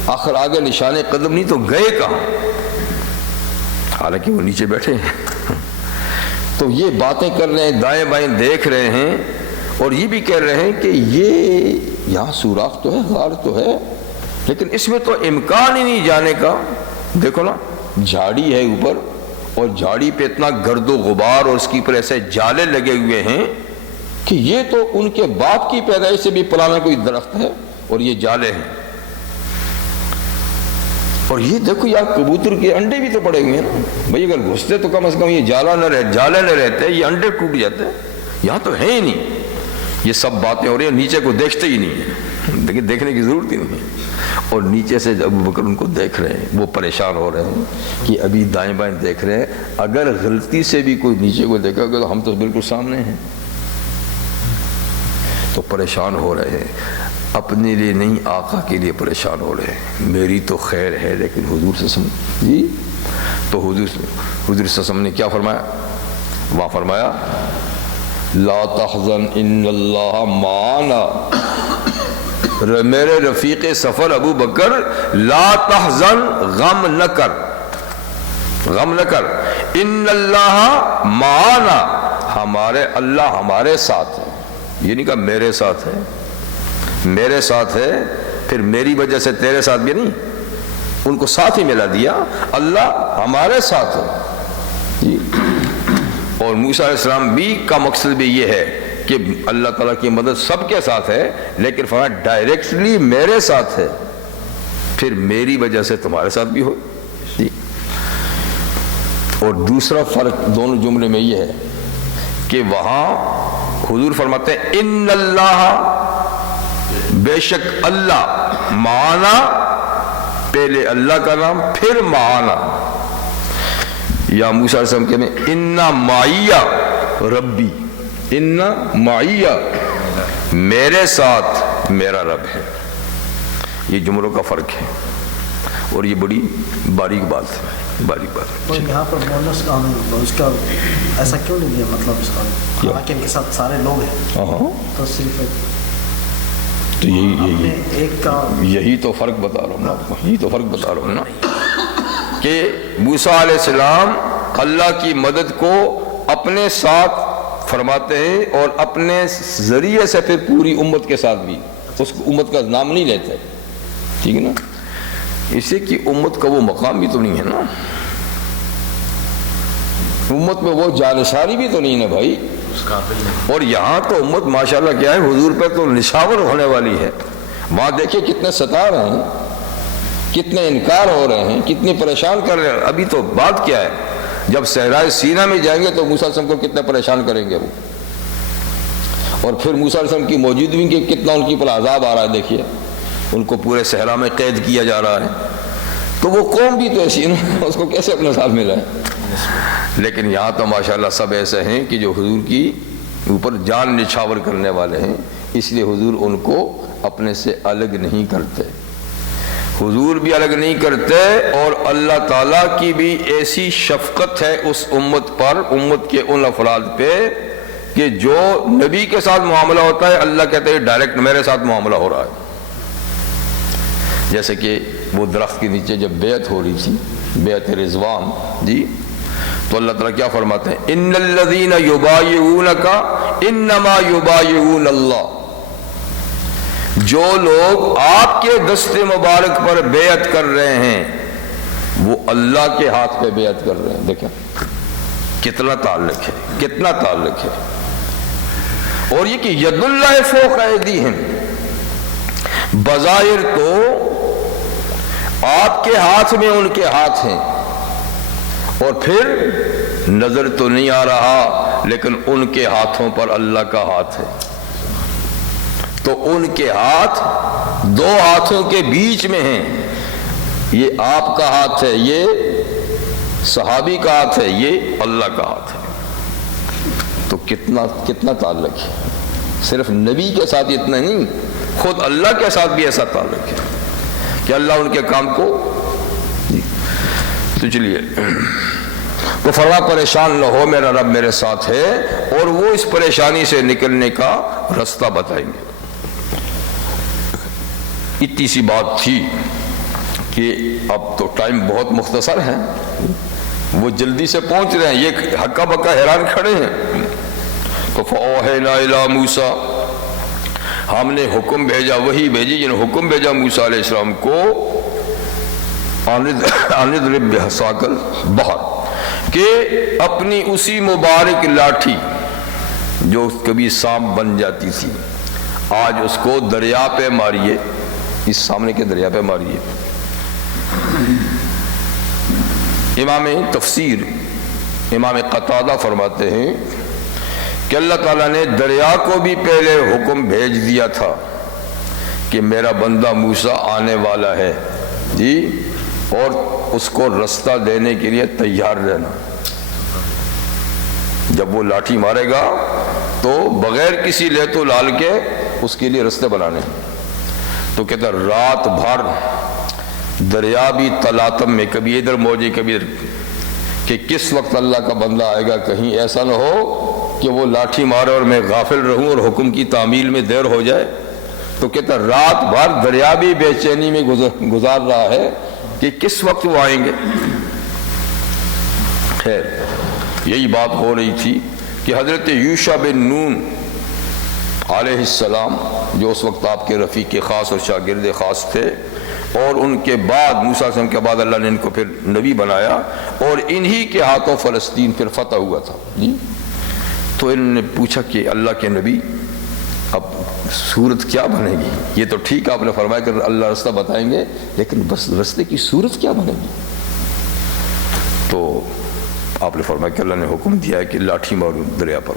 آخر آگے نشان قدم نہیں تو گئے کہاں؟ حالانکہ وہ نیچے بیٹھے ہیں، تو یہ باتیں کر رہے ہیں، دائیں بائیں دیکھ رہے ہیں، اور یہ بھی کہہ رہے ہیں کہ یہ یہاں سوراخ تو ہے، غار تو ہے، لیکن اس میں تو امکان ہی نہیں جانے کا، دیکھو نا جھاڑی ہے اوپر، اور جھاڑی پہ اتنا گرد و غبار، اور اس کی پر ایسے جالے لگے ہوئے ہیں کہ یہ تو ان کے باپ کی پیدائش سے بھی پرانا کوئی درخت ہے، اور یہ جالے ہیں، اور یہ دیکھو یار کبوتر کے انڈے بھی تو پڑے ہوئے ہیں نا بھائی، اگر گھستے تو کم از کم یہ جالے نہ رہتے، یہ انڈے ٹوٹ جاتے، یہاں تو ہے ہی نہیں۔ یہ سب باتیں ہو رہی ہیں، نیچے کو دیکھتے ہی نہیں ہیں، لیکن دیکھنے کی ضرورت ہی نہیں ہے، اور نیچے سے ابو بکر ان کو دیکھ رہے ہیں، وہ پریشان ہو رہے ہیں کہ ابھی دائیں بائیں دیکھ رہے ہیں، اگر غلطی سے بھی کوئی نیچے کو دیکھا گا تو ہم تو بالکل سامنے ہیں، تو پریشان ہو رہے ہیں، اپنے لیے نہیں آقا کے لیے پریشان ہو رہے ہیں، میری تو خیر ہے لیکن حضور صلی اللہ علیہ وسلم جی، تو حضور صلی اللہ علیہ وسلم نے کیا فرمایا؟ وہاں فرمایا لا تحزن ان اللہ معنا، میرے رفیق سفر ابو بکر، لا تحزن، غم نہ کر، غم نہ کر، ان اللہ معنا، ہمارے اللہ ہمارے ساتھ ہے، یہ نہیں کہا میرے ساتھ ہے، میرے ساتھ ہے، پھر میری وجہ سے تیرے ساتھ بھی نہیں، ان کو ساتھ ہی ملا دیا، اللہ ہمارے ساتھ ہے جی۔ اور موسیٰ علیہ السلام بھی کا مقصد بھی یہ ہے کہ اللہ تعالیٰ کی مدد سب کے ساتھ ہے، لیکن فرمایا ڈائریکٹلی میرے ساتھ ہے، پھر میری وجہ سے تمہارے ساتھ بھی ہو جی۔ اور دوسرا فرق دونوں جملے میں یہ ہے کہ وہاں حضور فرماتے ہیں ان اللہ، بے شک اللہ، معانا، پہلے اللہ کا نام پھر معانا. یا موسیٰ علیہ السلام کہتے ہیں انا معیہ ربی، انا معیہ، میرے ساتھ میرا رب ہے. یہ جملوں کا فرق ہے اور یہ بڑی باریک بات ہے، باریک بات. یہاں پر مونس کا اس کا ایسا کیوں نہیں ہے؟ مطلب اس کا حالانکہ ان کے ساتھ سارے لوگ ہیں تو صرف تو یہی ایک کا یہی تو فرق بتا رہا ہوں نا آپ کو، یہی تو فرق بتا رہا ہوں نا کہ موسیٰ علیہ السلام اللہ کی مدد کو اپنے ساتھ فرماتے ہیں اور اپنے ذریعے سے پھر پوری امت کے ساتھ بھی، اس امت کا نام نہیں لیتے، ٹھیک ہے نا. اسے کہ امت کا وہ مقام بھی تو نہیں ہے نا، امت میں وہ جانشاری بھی تو نہیں ہے بھائی. اور یہاں تو امت ماشاءاللہ کیا ہے، حضور پہ تو نشاور ہونے والی ہے. وہاں دیکھیں کتنے ستا رہے ہیں، کتنے انکار ہو رہے ہیں، کتنے پریشان کر رہے ہیں. ابھی تو بات کیا ہے، جب صحرائے سینا میں جائیں گے تو موسیٰ علیہ السلام کو کتنے پریشان کریں گے وہ، اور پھر موسیٰ علیہ السلام کی موجودگی کے کتنا ان کی پر عذاب آ رہا ہے. دیکھیے ان کو پورے صحرا میں قید کیا جا رہا ہے. تو وہ قوم بھی تو ایسی ہے، اس کو کیسے اپنے ساتھ ملا ہے. لیکن یہاں تو ماشاءاللہ سب ایسے ہیں کہ جو حضور کی اوپر جان نچھاور کرنے والے ہیں، اس لیے حضور ان کو اپنے سے الگ نہیں کرتے، حضور بھی الگ نہیں کرتے. اور اللہ تعالیٰ کی بھی ایسی شفقت ہے اس امت پر، امت کے ان افراد پہ کہ جو نبی کے ساتھ معاملہ ہوتا ہے اللہ کہتے ہیں ڈائریکٹ میرے ساتھ معاملہ ہو رہا ہے. جیسے کہ وہ درخت کے نیچے جب بیعت ہو رہی تھی، بیعت رضوان جی، تو اللہ تعالیٰ کیا فرماتے ہیں ان الذین یبایعونک انما یبایعون اللہ. جو لوگ آپ کے دست مبارک پر بیعت کر رہے ہیں وہ اللہ کے ہاتھ پہ بیعت کر رہے ہیں. دیکھیں کتنا تعلق ہے، کتنا تعلق ہے. اور یہ کہ ید اللہ فوق ایدیہم، بظاہر تو آپ کے ہاتھ میں ان کے ہاتھ ہیں، اور پھر نظر تو نہیں آ رہا لیکن ان کے ہاتھوں پر اللہ کا ہاتھ ہے. تو ان کے ہاتھ دو ہاتھوں کے بیچ میں ہیں. یہ آپ کا ہاتھ ہے، یہ صحابی کا ہاتھ ہے، یہ اللہ کا ہاتھ ہے. تو کتنا تعلق ہے. صرف نبی کے ساتھ اتنا نہیں، خود اللہ کے ساتھ بھی ایسا تعلق ہے کہ اللہ ان کے کام کو. تو چلیے تو فرما پریشان نہ ہو، میرا رب میرے ساتھ ہے اور وہ اس پریشانی سے نکلنے کا راستہ بتائیں گے. اتنی سی بات تھی کہ اب تو ٹائم بہت مختصر ہے، وہ جلدی سے پہنچ رہے ہیں، یہ ہکا بکا حیران کھڑے ہیں. تو فَأَوْحَيْنَا إِلَىٰ مُوسَىٰ، ہم نے حکم بھیجا، وہی بھیجی یعنی حکم بھیجا موسیٰ علیہ السلام کو، اضرب بعصاک البحر، کہ اپنی اسی مبارک لاٹھی جو کبھی سانپ بن جاتی تھی، آج اس کو دریا پہ ماریے، اس سامنے کے دریا پہ ماریے. امام تفسیر امام قتادہ فرماتے ہیں کہ اللہ تعالیٰ نے دریا کو بھی پہلے حکم بھیج دیا تھا کہ میرا بندہ موسیٰ آنے والا ہے جی، اور اس کو رستہ دینے کے لیے تیار رہنا. جب وہ لاٹھی مارے گا تو بغیر کسی لیت و لال کے اس کے لیے رستے بنانے. تو کہتا رات بھر دریا بھی تلاطم میں، کبھی ادھر موجی کبھی ادھر، کہ کس وقت اللہ کا بندہ آئے گا، کہیں ایسا نہ ہو کہ وہ لاٹھی مارے اور میں غافل رہوں اور حکم کی تعمیل میں دیر ہو جائے. تو کہتا رات بھر دریا بھی بے چینی میں گزار رہا ہے کہ کس وقت وہ آئیں گے. خیر یہی بات ہو رہی تھی کہ حضرت یوشع بن نون علیہ السلام جو اس وقت آپ کے رفیق خاص اور شاگرد خاص تھے، اور ان کے بعد موسیٰ علیہ السلام کے بعد اللہ نے ان کو پھر نبی بنایا، اور انہی کے ہاتھوں فلسطین پھر فتح ہوا تھا جی. تو انہوں نے پوچھا کہ اللہ کے نبی اب صورت کیا بنے گی؟ یہ تو ٹھیک آپ نے فرمایا کہ اللہ رستہ بتائیں گے، لیکن بس رستے کی صورت کیا بنے گی؟ تو آپ نے فرمایا کہ اللہ نے حکم دیا ہے کہ لاٹھی مارو دریا پر.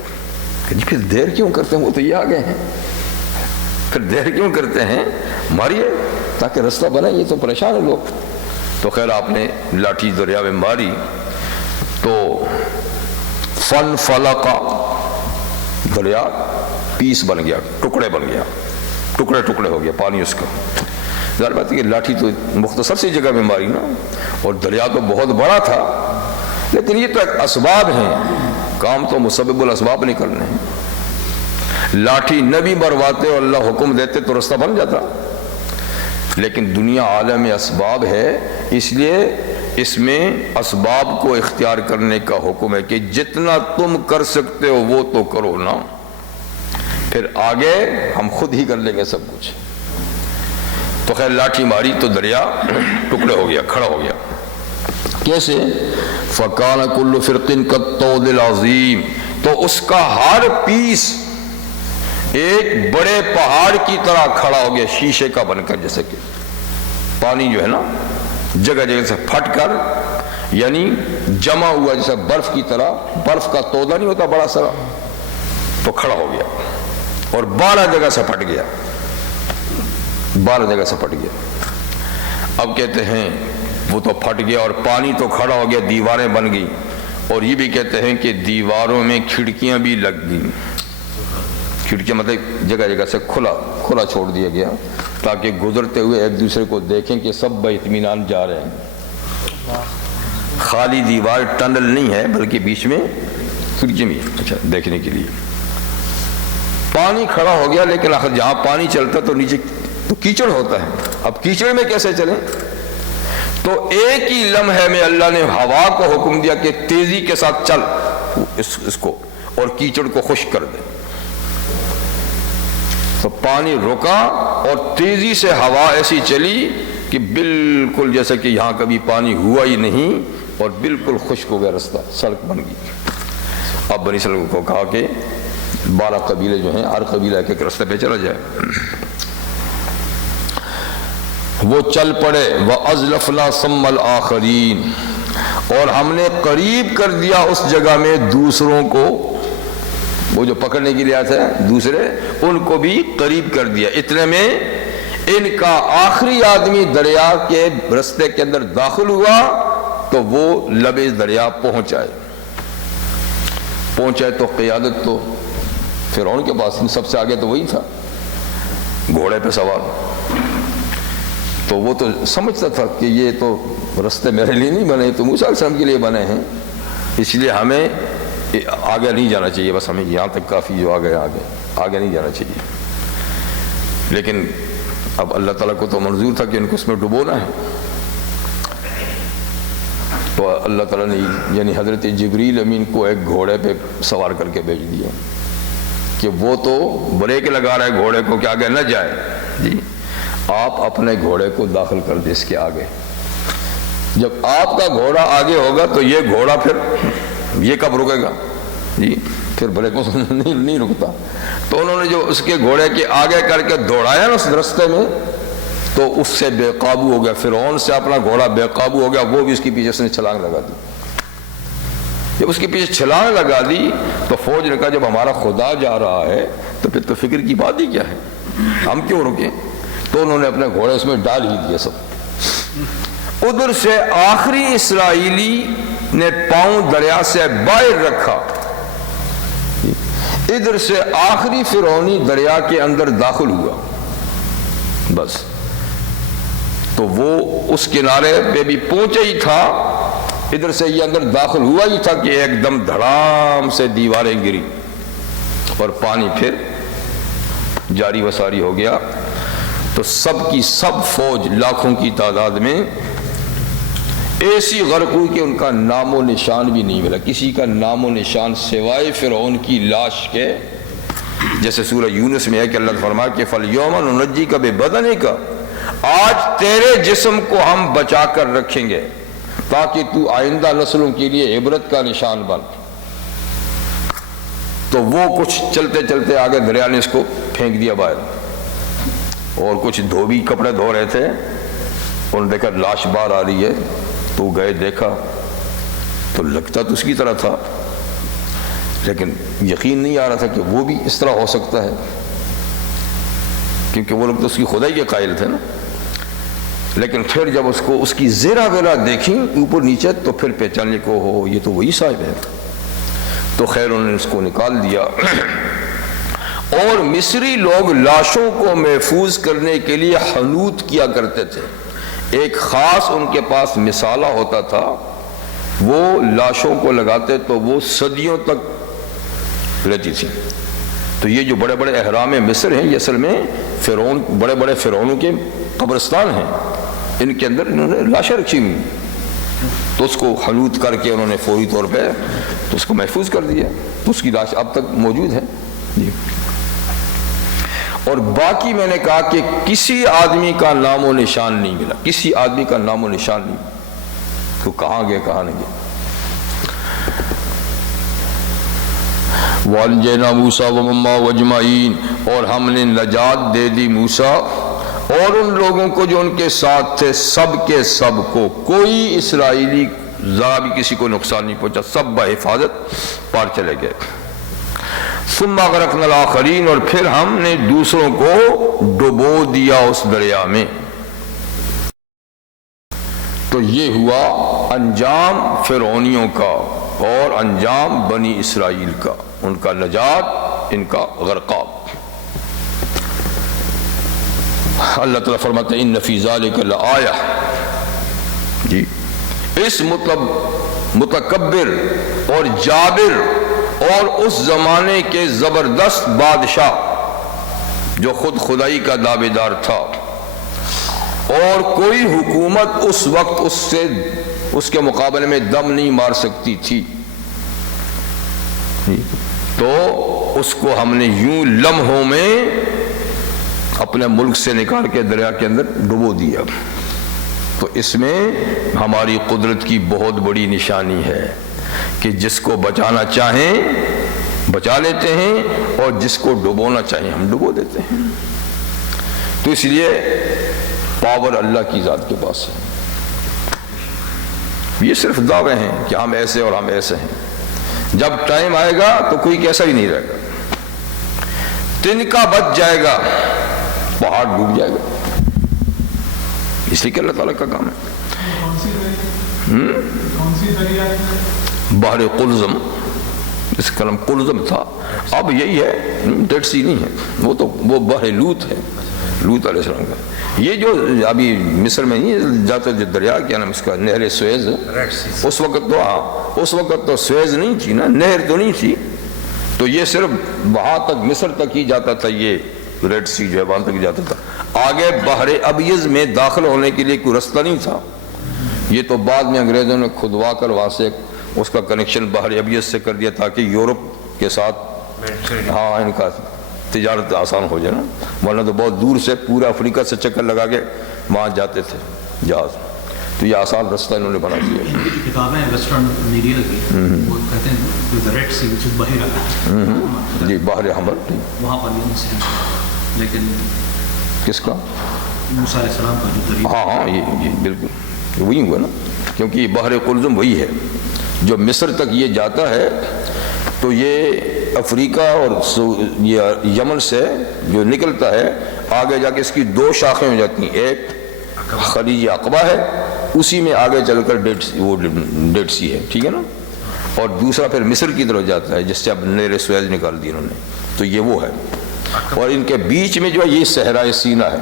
کہ جی پھر دیر کیوں کرتے ہیں, وہ تو یہ آ گئے ہیں, پھر دیر کیوں کرتے ہیں, ماریے تاکہ رستہ بنے, یہ تو پریشان ہیں لوگ. تو خیر آپ نے لاٹھی دریا میں ماری تو فن فلقا, دریا پیس بن گیا, ٹکڑے بن گیا, ٹکڑے ٹکڑے ہو گیا پانی اس کا. ظاہر بات ہے کہ لاٹھی تو مختصر سی جگہ میں ماری نا, اور دریا تو بہت بڑا تھا, لیکن یہ تو ایک اسباب ہیں, کام تو مسبب الاسباب نہیں کرنے ہیں. لاٹھی نہ بھی مرواتے اور اللہ حکم دیتے تو رستہ بن جاتا, لیکن دنیا عالم اسباب ہے, اس لیے اس میں اسباب کو اختیار کرنے کا حکم ہے کہ جتنا تم کر سکتے ہو وہ تو کرو نا, پھر آگے ہم خود ہی کر لیں گے سب کچھ. تو خیر لاٹھی ماری تو دریا ٹکڑے ہو گیا, کھڑا ہو گیا. کیسے؟ فَكَانَ كُلُّ فِرْقٍ كَالطَّوْدِ الْعَظِيمِ, تو اس کا ہر پیس ایک بڑے پہاڑ کی طرح کھڑا ہو گیا, شیشے کا بن کر. جیسے کہ پانی جو ہے نا جگہ جگہ سے پھٹ کر, یعنی جمع ہوا جیسے برف کی طرح, برف کا تودا نہیں ہوتا بڑا سارا, تو کھڑا ہو گیا اور 12 جگہ سے پھٹ گیا, 12 جگہ سے پھٹ گیا. اب کہتے ہیں وہ تو پھٹ گیا اور پانی تو کھڑا ہو گیا, دیواریں بن گئی, اور یہ بھی کہتے ہیں کہ دیواروں میں کھڑکیاں بھی لگ گئیں. کھڑکیاں مطلب جگہ جگہ سے کھلا چھوڑ دیا گیا تاکہ گزرتے ہوئے ایک دوسرے کو دیکھیں کہ سب بے اطمینان جا رہے ہیں. خالی دیوار ٹنل نہیں ہے بلکہ بیچ میں کھڑکی بھی ہے, اچھا دیکھنے کے لیے. پانی کھڑا ہو گیا, لیکن آخر جہاں پانی چلتا تو نیچے تو کیچڑ ہوتا ہے. اب کیچڑ میں کیسے چلیں؟ تو ایک ہی لمحے میں اللہ نے ہوا کو حکم دیا کہ تیزی کے ساتھ چل اس کو, اور کیچڑ کو خشک کر دے. تو پانی رکا اور تیزی سے ہوا ایسی چلی کہ بالکل جیسے کہ یہاں کبھی پانی ہوا ہی نہیں, اور بالکل خشک ہو گیا رستہ, سڑک بن گئی. اب بنی اسرائیل کو کہا کہ 12 قبیلے جو ہیں, ہر قبیلہ ایک ایک رستے پہ چلا جائے. وہ چل پڑے. وَأَزْلَفْنَا ثَمَّ الْآخَرِينَ, اور ہم نے قریب کر دیا اس جگہ میں دوسروں کو, وہ جو پکڑنے کے لیے آتے ہیں دوسرے, ان کو بھی قریب کر دیا. اتنے میں ان کا آخری آدمی دریا کے رستے کے اندر داخل ہوا تو وہ لبے دریا پہنچائے تو قیادت تو فرعون کے پاس, سب سے آگے تو وہی تھا گھوڑے پہ سوار. تو وہ تو سمجھتا تھا کہ یہ تو رستے میرے لیے نہیں بنے, تو موسیٰ علیہ السلام کے لیے بنے ہیں, اس لیے ہمیں آگے نہیں جانا چاہیے, بس ہمیں یہاں تک کافی, جو آگے نہیں جانا چاہیے. لیکن اب اللہ تعالیٰ کو تو منظور تھا کہ ان کو اس میں ڈبونا ہے. تو اللہ تعالیٰ نے یعنی حضرت جبریل امین کو ایک گھوڑے پہ سوار کر کے بھیج دیا کہ وہ تو بریک لگا رہا ہے گھوڑے کو کہ آگے نہ جائے. جی آپ اپنے گھوڑے کو داخل کر دیں اس کے آگے. جب آپ کا گھوڑا آگے ہوگا تو یہ گھوڑا پھر یہ کب رکے گا؟ جی پھر بریکوں سے نہیں رکتا. تو انہوں نے جو اس کے گھوڑے کے آگے کر کے دوڑایا نا اس رستے میں, تو اس سے بے قابو ہو گیا. فرعون سے اپنا گھوڑا بے قابو ہو گیا, وہ بھی اس کے پیچھے اس نے چھلانگ لگا دی. جب اس کے پیچھے چھلانگ لگا دی تو فوج نے کہا جب ہمارا خدا جا رہا ہے تو پھر تو فکر کی بات ہی کیا ہے, ہم کیوں رکیں. تو انہوں نے اپنے گھوڑے اس میں ڈال ہی دیے سب. ادھر سے آخری اسرائیلی نے پاؤں دریا سے باہر رکھا, ادھر سے آخری فرعونی دریا کے اندر داخل ہوا. بس تو وہ اس کنارے پہ بھی پہنچے ہی تھا, ادھر سے یہ اندر داخل ہوا ہی تھا کہ ایک دم دھڑام سے دیواریں گری اور پانی پھر جاری وساری ہو گیا. تو سب کی سب فوج لاکھوں کی تعداد میں ایسی غرق ہوئی کہ ان کا نام و نشان بھی نہیں ملا, کسی کا نام و نشان سوائے فرعون کی لاش کے. جیسے سورہ یونس میں ہے کہ اللہ فرمایا کہ فَالْيَوْمَ نُنَجِّيكَ بِبَدَنِكَ, آج تیرے جسم کو ہم بچا کر رکھیں گے تاکہ تو آئندہ نسلوں کے لیے عبرت کا نشان بن. تو وہ کچھ چلتے چلتے آگے دریا نے اس کو پھینک دیا باہر, اور کچھ دھوبی کپڑے دھو رہے تھے, انہوں نے دیکھا لاش باہر آ رہی ہے, تو گئے دیکھا تو لگتا تو اس کی طرح تھا، لیکن یقین نہیں آ رہا تھا کہ وہ بھی اس طرح ہو سکتا ہے، کیونکہ وہ لوگ تو اس کی خدائی کے قائل تھے نا۔ لیکن پھر جب اس کی زیرہ ویرہ دیکھیں اوپر نیچے، تو پھر پہچاننے کو ہو یہ تو وہی صاحب ہے۔ تو خیر انہوں نے اس کو نکال دیا۔ اور مصری لوگ لاشوں کو محفوظ کرنے کے لیے حنوط کیا کرتے تھے، ایک خاص ان کے پاس مثالہ ہوتا تھا، وہ لاشوں کو لگاتے تو وہ صدیوں تک رہتی تھی۔ تو یہ جو بڑے بڑے احرام مصر ہیں، یہ اصل میں فرعون، بڑے بڑے فرعونوں کے قبرستان ہیں، ان کے اندر انہوں نے لاشیں رکھی ہوئی، تو اس کو حنوط کر کے انہوں نے فوری طور پہ تو اس کو محفوظ کر دیا، تو اس کی لاش اب تک موجود ہے جی۔ اور باقی میں نے کہا کہ کسی آدمی کا نام و نشان نہیں ملا، کسی آدمی کا نام و نشان نہیں، تو کہاں گئے کہاں نہیں گئے۔ وَأَنجَيْنَا مُوسَىٰ وَمَن مَّعَهُ أَجْمَعِينَ، اور ہم نے نجات دے دی موسیٰ اور ان لوگوں کو جو ان کے ساتھ تھے، سب کے سب کو، کوئی اسرائیلی ذرا بھی کسی کو نقصان نہیں پہنچا، سب بحفاظت پار چلے گئے۔ ثم اغرقنا الآخرین، اور پھر ہم نے دوسروں کو ڈبو دیا اس دریا میں۔ تو یہ ہوا انجام فرعونیوں کا اور انجام بنی اسرائیل کا، ان کا نجات، ان کا غرقاب۔ اللہ تعالیٰ فرماتے ہیں ان فی ذالک لآیہ، جی اس متکبر اور جابر اور اس زمانے کے زبردست بادشاہ جو خود خدائی کا دعوے دار تھا، اور کوئی حکومت اس وقت اس کے مقابلے میں دم نہیں مار سکتی تھی، تو اس کو ہم نے یوں لمحوں میں اپنے ملک سے نکال کے دریا کے اندر ڈبو دیا۔ تو اس میں ہماری قدرت کی بہت بڑی نشانی ہے کہ جس کو بچانا چاہیں بچا لیتے ہیں، اور جس کو ڈبونا چاہیں ہم ڈبو دیتے ہیں۔ تو اس لیے پاور اللہ کی ذات کے پاس ہے۔ یہ صرف دعوے ہیں کہ ہم ایسے اور ہم ایسے ہیں، جب ٹائم آئے گا تو کوئی کیسا ہی نہیں رہے گا، تنکا بچ جائے گا، پہاڑ ڈوب جائے گا، اس لیے کہ اللہ تعالیٰ کا کام ہے۔ بحر قلزم، اس کا نام قلزم تھا، اب یہی ہے، ڈیڈ سی نہیں ہے، وہ بحر لوط ہے، لوط علیہ السلام کا۔ یہ جو ابھی مصر میں نہیں جاتا جو دریا، کیا نام اس کا، نہر سویز، اس وقت تو سویز نہیں تھی نا، نہر تو نہیں تھی، تو یہ صرف وہاں تک مصر تک ہی جاتا تھا، یہ ریڈ سی جو ہے وہاں تک جاتا تھا، آگے بحر ابیض میں داخل ہونے کے لیے کوئی رستہ نہیں تھا۔ یہ تو بعد میں انگریزوں نے کھدوا کر وہاں سے اس کا کنیکشن بحر ابیض سے کر دیا تاکہ یورپ کے ساتھ ان کا تجارت آسان ہو جائے نا، ورنہ تو بہت دور سے پورا افریقہ سے چکر لگا کے وہاں جاتے تھے جہاز، تو یہ آسان رستہ انہوں نے بنا دیا۔ ان کی جو کتابیں ہیں ویسٹرن میڈیا کی، وہ کہتے ہیں ریڈ سی وچ از بحیرہ، جی بحر احمر، وہاں پر یہ انسیڈنٹ، لیکن کس کا؟ موسیٰ علیہ السلام کا جو دریا، ہاں یہ بالکل وہی ہوا نا، کیونکہ بحر قلزم وہی ہے جو مصر تک یہ جاتا ہے، تو یہ افریقہ اور یہ یمن سے جو نکلتا ہے آگے جا کے اس کی دو شاخیں ہو جاتی ہیں، ایک خلیج عقبہ ہے، اسی میں آگے چل کر ڈیڈ سی ہے، ٹھیک ہے نا، اور دوسرا پھر مصر کی طرف جاتا ہے جس سے اب نہر سویز نکال دی انہوں نے، تو یہ وہ ہے، اور ان کے بیچ میں جو ہے یہ صحرائے سینا ہے۔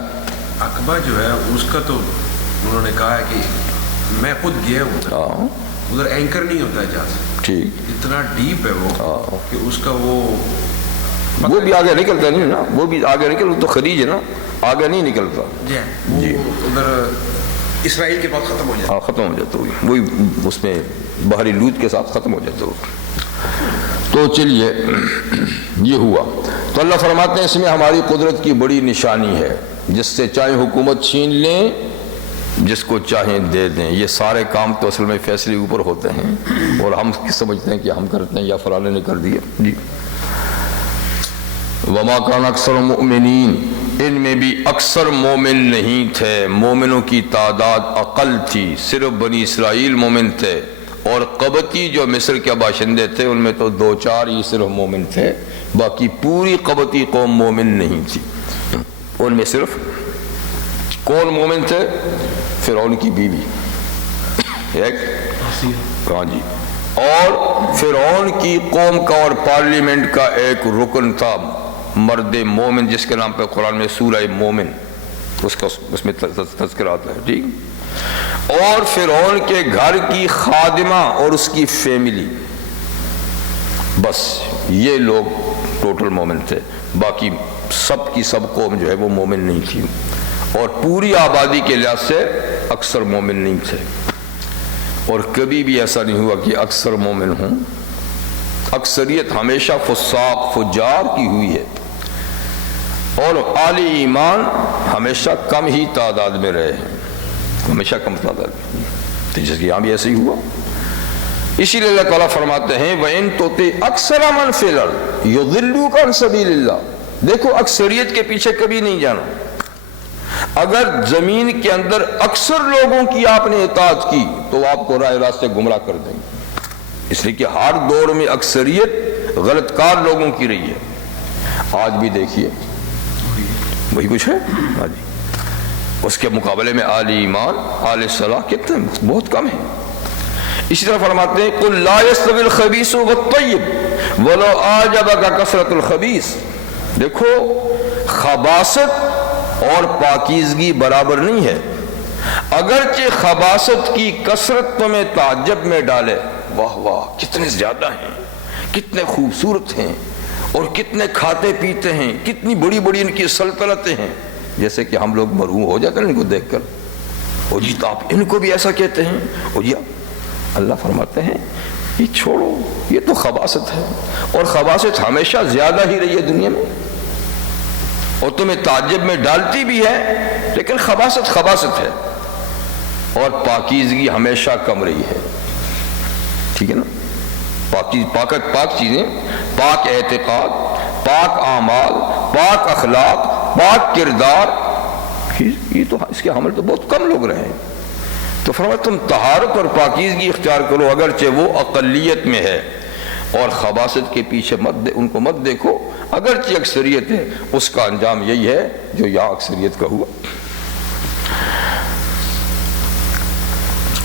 عقبہ جو ہے اس کا تو انہوں نے کہا ہے کہ میں خود گیا ہوں ادھر اینکر نہیں ہوتا ہے جہاز، ٹھیک، اتنا ڈیپ ہے وہ کہ اس کا وہ بھی آگے نکلتا نہیں نا، وہ بھی آگے نکل، تو خلیج ہے نا، آگے نہیں نکلتا جی، ادھر اسرائیل کے پاس ختم ہو جاتا، ہاں ختم ہو جاتا، وہی اس میں بحری لوط کے ساتھ ختم ہو جاتا وہ۔ تو چلیے یہ ہوا، تو اللہ فرماتے ہیں اس میں ہماری قدرت کی بڑی نشانی ہے، جس سے چاہے حکومت چھین لیں، جس کو چاہیں دے دیں، یہ سارے کام تو اصل میں فیصلے اوپر ہوتے ہیں، اور ہم سمجھتے ہیں کہ ہم کرتے ہیں یا فلانے نے کر دیا جی۔ وما کان اکثر مؤمنین، ان میں بھی اکثر مومن نہیں تھے، مومنوں کی تعداد اقل تھی، صرف بنی اسرائیل مومن تھے، اور قبطی جو مصر کے باشندے تھے ان میں تو 2-4 ہی صرف مومن تھے، باقی پوری قبطی قوم مومن نہیں تھی۔ ان میں صرف کون مومن تھے؟ فرعون کی بیوی ایک، ہاں جی، اور فرعون کی قوم کا اور پارلیمنٹ کا ایک رکن تھا مرد مومن، جس کے نام پہ قرآن میں سورہ مومن اس میں تذکر آتا ہے، ٹھیک۔ اور فرعون کے گھر کی خادمہ اور اس کی فیملی، بس یہ لوگ ٹوٹل مومن تھے، باقی سب کی سب قوم جو ہے وہ مومن نہیں تھی، اور پوری آبادی کے لحاظ سے اکثر مومن نہیں تھے، اور کبھی بھی ایسا نہیں ہوا کہ اکثر مومن ہوں، اکثریت ہمیشہ فساق فجار کی ہوئی ہے، اور اہل ایمان ہمیشہ کم ہی تعداد میں رہے ہیں، ہمیشہ کم تعداد میں، تو جس کہ یہاں بھی ایسے ہی ہوا۔ اسی لیے اللہ تعالیٰ فرماتے ہیں وَإِن تُطِعْ أَكْثَرَ مَنْ فِي الْأَرْضِ يُضِلُّوكَ عَنْ سَبِيلِ اللَّهِ، دیکھو اکثریت کے پیچھے کبھی نہیں جانا، اگر زمین کے اندر اکثر لوگوں کی آپ نے اطاعت کی تو آپ کو راہ راست سے گمراہ کر دیں گے، اس لیے کہ ہر دور میں اکثریت غلط کار لوگوں کی رہی ہے، آج بھی دیکھیے وہی کچھ ہے، ہاں جی، اس کے مقابلے میں اہل ایمان اہل صلاح کتنے بہت کم ہیں۔ اسی طرح فرماتے ہیں قُلْ لَا يَسْتَوِي الْخَبِيثُ وَالطَّيِّبُ وَلَوْ أَعْجَبَكَ كَثْرَةُ الْخَبِيثِ، دیکھو خباثت اور پاکیزگی برابر نہیں ہے، اگرچہ خباثت کی کثرت تمہیں تعجب میں ڈالے، واہ واہ کتنے زیادہ ہیں، کتنے خوبصورت ہیں، اور کتنے کھاتے پیتے ہیں، کتنی بڑی بڑی ان کی سلطنتیں ہیں، جیسے کہ ہم لوگ مرعوب ہو جاتے ہیں ان کو دیکھ کر، اور جی تو آپ ان کو بھی ایسا کہتے ہیں، اور جی اللہ فرماتے ہیں یہ چھوڑو، یہ تو خباثت ہے، اور خباثت ہمیشہ زیادہ ہی رہی ہے دنیا میں، اور تمہیں تعجب میں ڈالتی بھی ہے، لیکن خباثت خباثت ہے، اور پاکیزگی ہمیشہ کم رہی ہے، ٹھیک ہے نا، پاک چیزیں، پاک اعتقاد، پاک اعمال، پاک اخلاق، پاک کردار، یہ تو اس کے حامل تو بہت کم لوگ رہے ہیں، تو فرمایا تم طہارت اور پاکیزگی اختیار کرو اگرچہ وہ اقلیت میں ہے، اور خباثت کے پیچھے ان کو مت دیکھو، اگرچہ اکثریت ہے، اس کا انجام یہی ہے جو یہاں اکثریت کا ہوا۔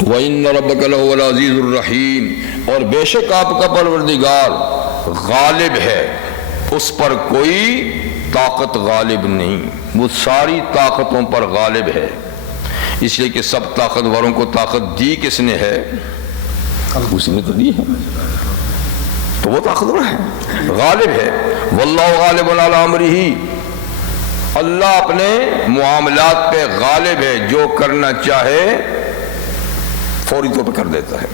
وَإِنَّ رَبَّكَ لَهُوَ الْعَزِيزُ الرَّحِيمُ، اور بے شک آپ کا پروردگار غالب ہے، اس پر کوئی طاقت غالب نہیں، وہ ساری طاقتوں پر غالب ہے، اس لیے کہ سب طاقتوروں کو طاقت دی کس نے ہے؟ اسی نے تو دی ہے، تو وہ طاقتور ہے، غالب ہے۔ واللہ غالب علی امرہ، اللہ اپنے معاملات پہ غالب ہے، جو کرنا چاہے فوری طور پہ کر دیتا ہے،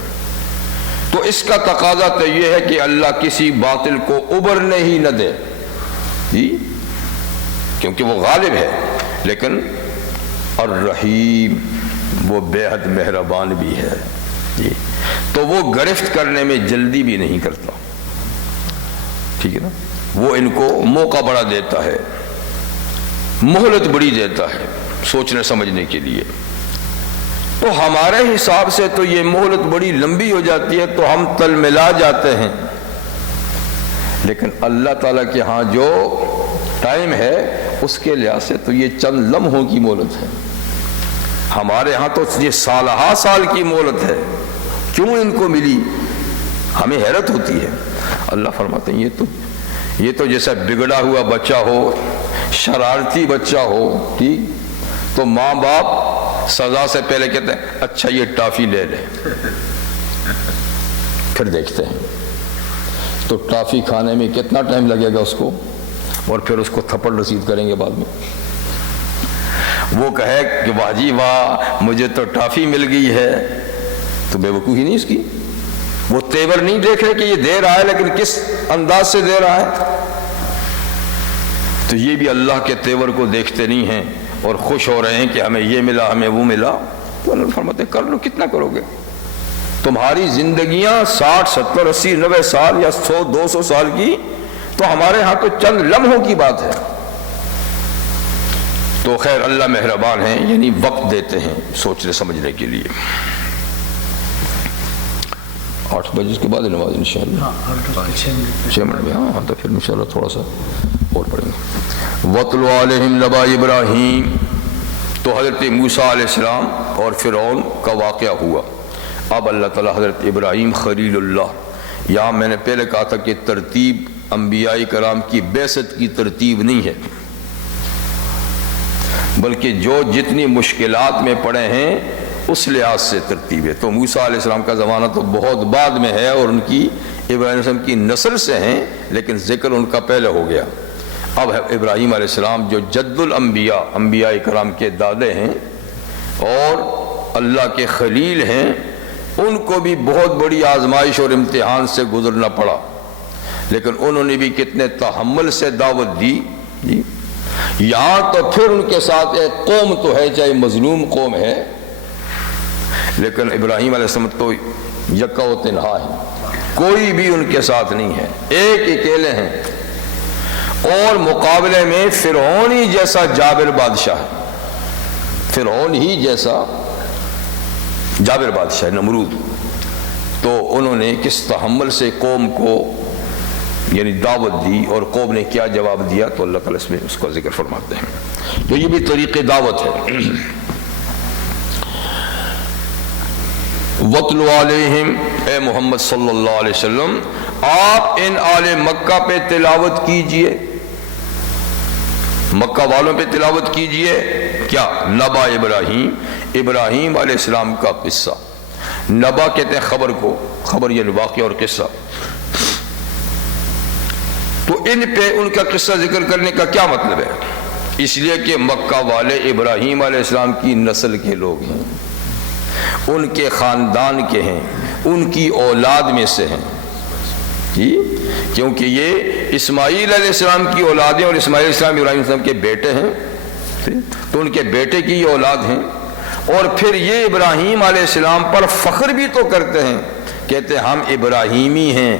تو اس کا تقاضا تو یہ ہے کہ اللہ کسی باطل کو ابھرنے ہی نہ دے، کیونکہ وہ غالب ہے، لیکن الرحیم وہ بے حد مہربان بھی ہے، تو وہ گرفت کرنے میں جلدی بھی نہیں کرتا، ٹھیک ہے نا، وہ ان کو موقع بڑا دیتا ہے، مہلت بڑی دیتا ہے سوچنے سمجھنے کے لیے، تو ہمارے حساب سے تو یہ مہلت بڑی لمبی ہو جاتی ہے تو ہم تل ملا جاتے ہیں، لیکن اللہ تعالیٰ کے ہاں جو ٹائم ہے اس کے لحاظ سے تو یہ چند لمحوں کی مہلت ہے، ہمارے ہاں تو یہ سالہ سال کی مہلت ہے، کیوں ان کو ملی؟ ہمیں حیرت ہوتی ہے۔ اللہ فرماتے ہیں یہ تو جیسا بگڑا ہوا بچہ ہو، شرارتی بچہ ہو، ٹھیک، تو ماں باپ سزا سے پہلے کہتے ہیں اچھا یہ ٹافی لے لے، پھر دیکھتے ہیں تو ٹافی کھانے میں کتنا ٹائم لگے گا اس کو، اور پھر اس کو تھپڑ رسید کریں گے بعد میں، وہ کہے کہ واہ جی واہ مجھے تو ٹافی مل گئی ہے، تو بے وقوفی نہیں اس کی، وہ تیور نہیں دیکھ رہے کہ یہ دے رہا ہے لیکن کس انداز سے دے رہا ہے، تو یہ بھی اللہ کے تیور کو دیکھتے نہیں ہیں اور خوش ہو رہے ہیں کہ ہمیں یہ ملا ہمیں وہ ملا، تو اللہ فرماتے ہیں کر لو، کتنا کرو گے، تمہاری زندگیاں 60 70 80 90 سال یا 100 200 سال کی، تو ہمارے ہاں تو چند لمحوں کی بات ہے، تو خیر اللہ مہربان ہیں، یعنی وقت دیتے ہیں سوچنے سمجھنے کے لیے۔ 8 بجے کے بعد نماز انشاءاللہ. ہاں 6 منٹ میں. ہاں تو پھر انشاءاللہ تھوڑا سا اور پڑھیں گے. وَاتْلُ عَلَيْهِمْ نَبَأَ إِبْرَاهِيمَ. تو حضرت موسیٰ علیہ السلام اور فرعون کا واقعہ ہوا. اب اللہ تعالیٰ حضرت ابراہیم خلیل اللہ، یہاں میں نے پہلے کہا تھا کہ ترتیب انبیاء کرام کی بعثت کی ترتیب نہیں ہے، بلکہ جو جتنی مشکلات میں پڑے ہیں اس لحاظ سے ترتیب ہے. تو موسیٰ علیہ السلام کا زمانہ تو بہت بعد میں ہے اور ان کی ابراہیم علیہ السلام کی نسل سے ہیں، لیکن ذکر ان کا پہلے ہو گیا. اب ابراہیم علیہ السلام جو جد الانبیاء، انبیاء کرام کے دادے ہیں اور اللہ کے خلیل ہیں، ان کو بھی بہت بڑی آزمائش اور امتحان سے گزرنا پڑا، لیکن انہوں نے بھی کتنے تحمل سے دعوت دی. یہاں تو پھر ان کے ساتھ ایک قوم تو ہے، چاہے مظلوم قوم ہے، لیکن ابراہیم علیہ السلام تو یکا و تنہا ہے، کوئی بھی ان کے ساتھ نہیں ہے، ایک اکیلے ہیں. اور مقابلے میں فرعون ہی جیسا جابر بادشاہ ہے، فرعون ہی جیسا جابر بادشاہ نمرود. تو انہوں نے کس تحمل سے قوم کو یعنی دعوت دی اور قوم نے کیا جواب دیا، تو اللہ تعالیٰ اس میں اس کا ذکر فرماتے ہیں. تو یہ بھی طریق دعوت ہے. وَاتْلُ عَلَيْهِمْ، اے محمد صلی اللہ علیہ وسلم آپ ان آل مکہ پہ تلاوت کیجئے، مکہ والوں پہ تلاوت کیجئے کیا؟ نبا ابراہیم، ابراہیم علیہ السلام کا قصہ. نبا کہتے ہیں خبر کو، خبر یعنی واقعہ اور قصہ. تو ان پہ ان کا قصہ ذکر کرنے کا کیا مطلب ہے؟ اس لیے کہ مکہ والے ابراہیم علیہ السلام کی نسل کے لوگ ہیں، ان کے خاندان کے ہیں، ان کی اولاد میں سے ہیں جی، کیونکہ یہ اسماعیل علیہ السلام کی اولادیں اور اسماعیل علیہ السلام ابراہیم علیہ السلام کے بیٹے ہیں، تو ان کے بیٹے کی یہ اولاد ہیں. اور پھر یہ ابراہیم علیہ السلام پر فخر بھی تو کرتے ہیں، کہتے ہیں ہم ابراہیمی ہیں.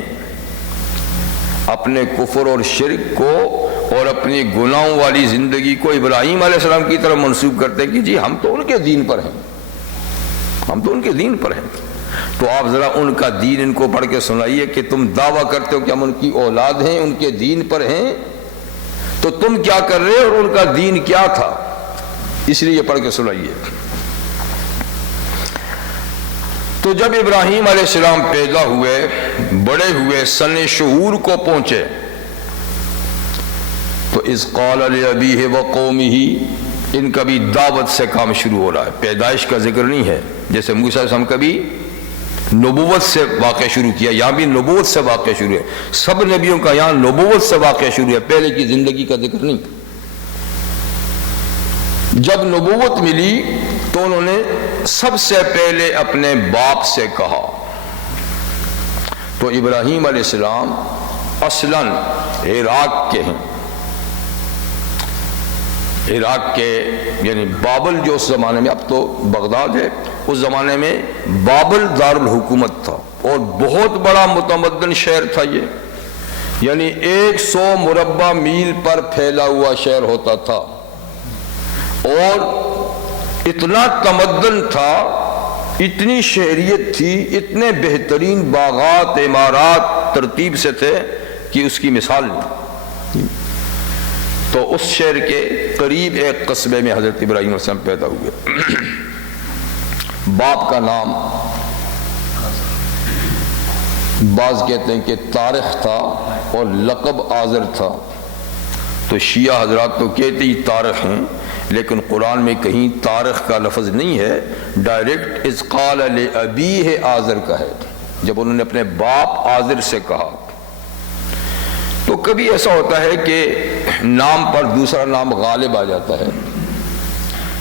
اپنے کفر اور شرک کو اور اپنی گناہوں والی زندگی کو ابراہیم علیہ السلام کی طرف منسوب کرتے ہیں کہ جی ہم تو ان کے دین پر ہیں، ہم تو ان کے دین پر ہیں. تو آپ ذرا ان کا دین ان کو پڑھ کے سنائیے کہ تم دعویٰ کرتے ہو کہ ہم ان کی اولاد ہیں، ان کے دین پر ہیں، تو تم کیا کر رہے اور ان کا دین کیا تھا، اس لیے یہ پڑھ کے سنائیے. تو جب ابراہیم علیہ السلام پیدا ہوئے، بڑے ہوئے، سن شعور کو پہنچے، تو اذ قال لأبیہ وقومہ، ان کا بھی دعوت سے کام شروع ہو رہا ہے، پیدائش کا ذکر نہیں ہے. جیسے موسیٰ علیہ السلام کا بھی نبوت سے واقعہ شروع کیا، یہاں بھی نبوت سے واقعہ شروع ہے. سب نبیوں کا یہاں نبوت سے واقعہ شروع ہے، پہلے کی زندگی کا ذکر نہیں. جب نبوت ملی تو انہوں نے سب سے پہلے اپنے باپ سے کہا. تو ابراہیم علیہ السلام اصلاً عراق کے ہیں، عراق کے یعنی بابل جو اس زمانے میں، اب تو بغداد ہے، اس زمانے میں بابل دارالحکومت تھا اور بہت بڑا متمدن شہر تھا یہ، یعنی 100 مربع میل پر پھیلا ہوا شہر ہوتا تھا اور اتنا تمدن تھا، اتنی شہریت تھی، اتنے بہترین باغات عمارات ترتیب سے تھے کہ اس کی مثال نہیں. تو اس شہر کے قریب ایک قصبے میں حضرت ابراہیم علیہ السلام پیدا ہوئے. باپ کا نام بعض کہتے ہیں کہ طارق تھا اور لقب آذر تھا. تو شیعہ حضرات تو کہتے ہی طارق ہیں، لیکن قرآن میں کہیں طارق کا لفظ نہیں ہے، ڈائریکٹ اذ قال لأبیہ آذر کا ہے، جب انہوں نے اپنے باپ آذر سے کہا. تو کبھی ایسا ہوتا ہے کہ نام پر دوسرا نام غالب آ جاتا ہے،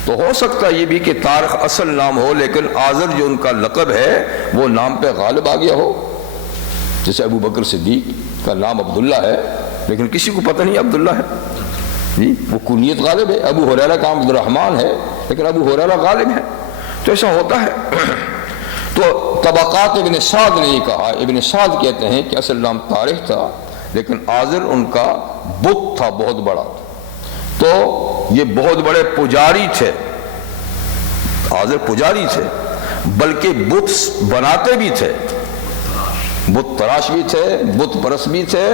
تو ہو سکتا ہے یہ بھی کہ طارق اصل نام ہو لیکن آذر جو ان کا لقب ہے وہ نام پہ غالب آ گیا ہو. جیسے ابو بکر صدیق کا نام عبداللہ ہے لیکن کسی کو پتہ نہیں عبداللہ ہے جی، وہ کنیت غالب ہے. ابو ہریرہ کا عبد الرحمن ہے لیکن ابو ہریرہ غالب ہے. تو ایسا ہوتا ہے. تو طبقات ابن سعد نے یہ کہا، ابن سعد کہتے ہیں کہ اصل نام طارق تھا لیکن آذر ان کا بت تھا بہت بڑا. تو یہ بہت بڑے پجاری تھے، آذر پجاری تھے، بلکہ بت بناتے بھی تھے. بت تراش بھی تھے، بت پرست بھی تھے،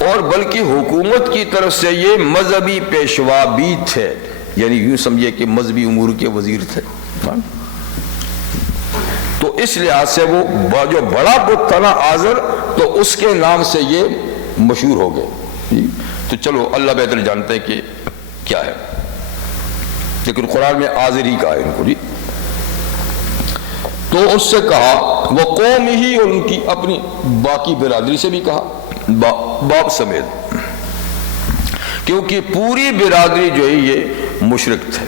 اور بلکہ حکومت کی طرف سے یہ مذہبی پیشوا بھی تھے، یعنی یوں سمجھے کہ مذہبی امور کے وزیر تھے۔ تو اس لحاظ سے وہ جو بڑا بت تھا نا آزر، تو اس کے نام سے یہ مشہور ہو گئے۔ تو چلو اللہ بہتر جانتے ہیں کہ کیا ہے، لیکن قرآن میں آزر ہی کہا ہے ان کو جی۔ تو اس سے کہا وہ قوم ہی، اور ان کی اپنی باقی برادری سے بھی کہا، باپ سمیت، کیونکہ پوری برادری جو ہے یہ مشرک تھے،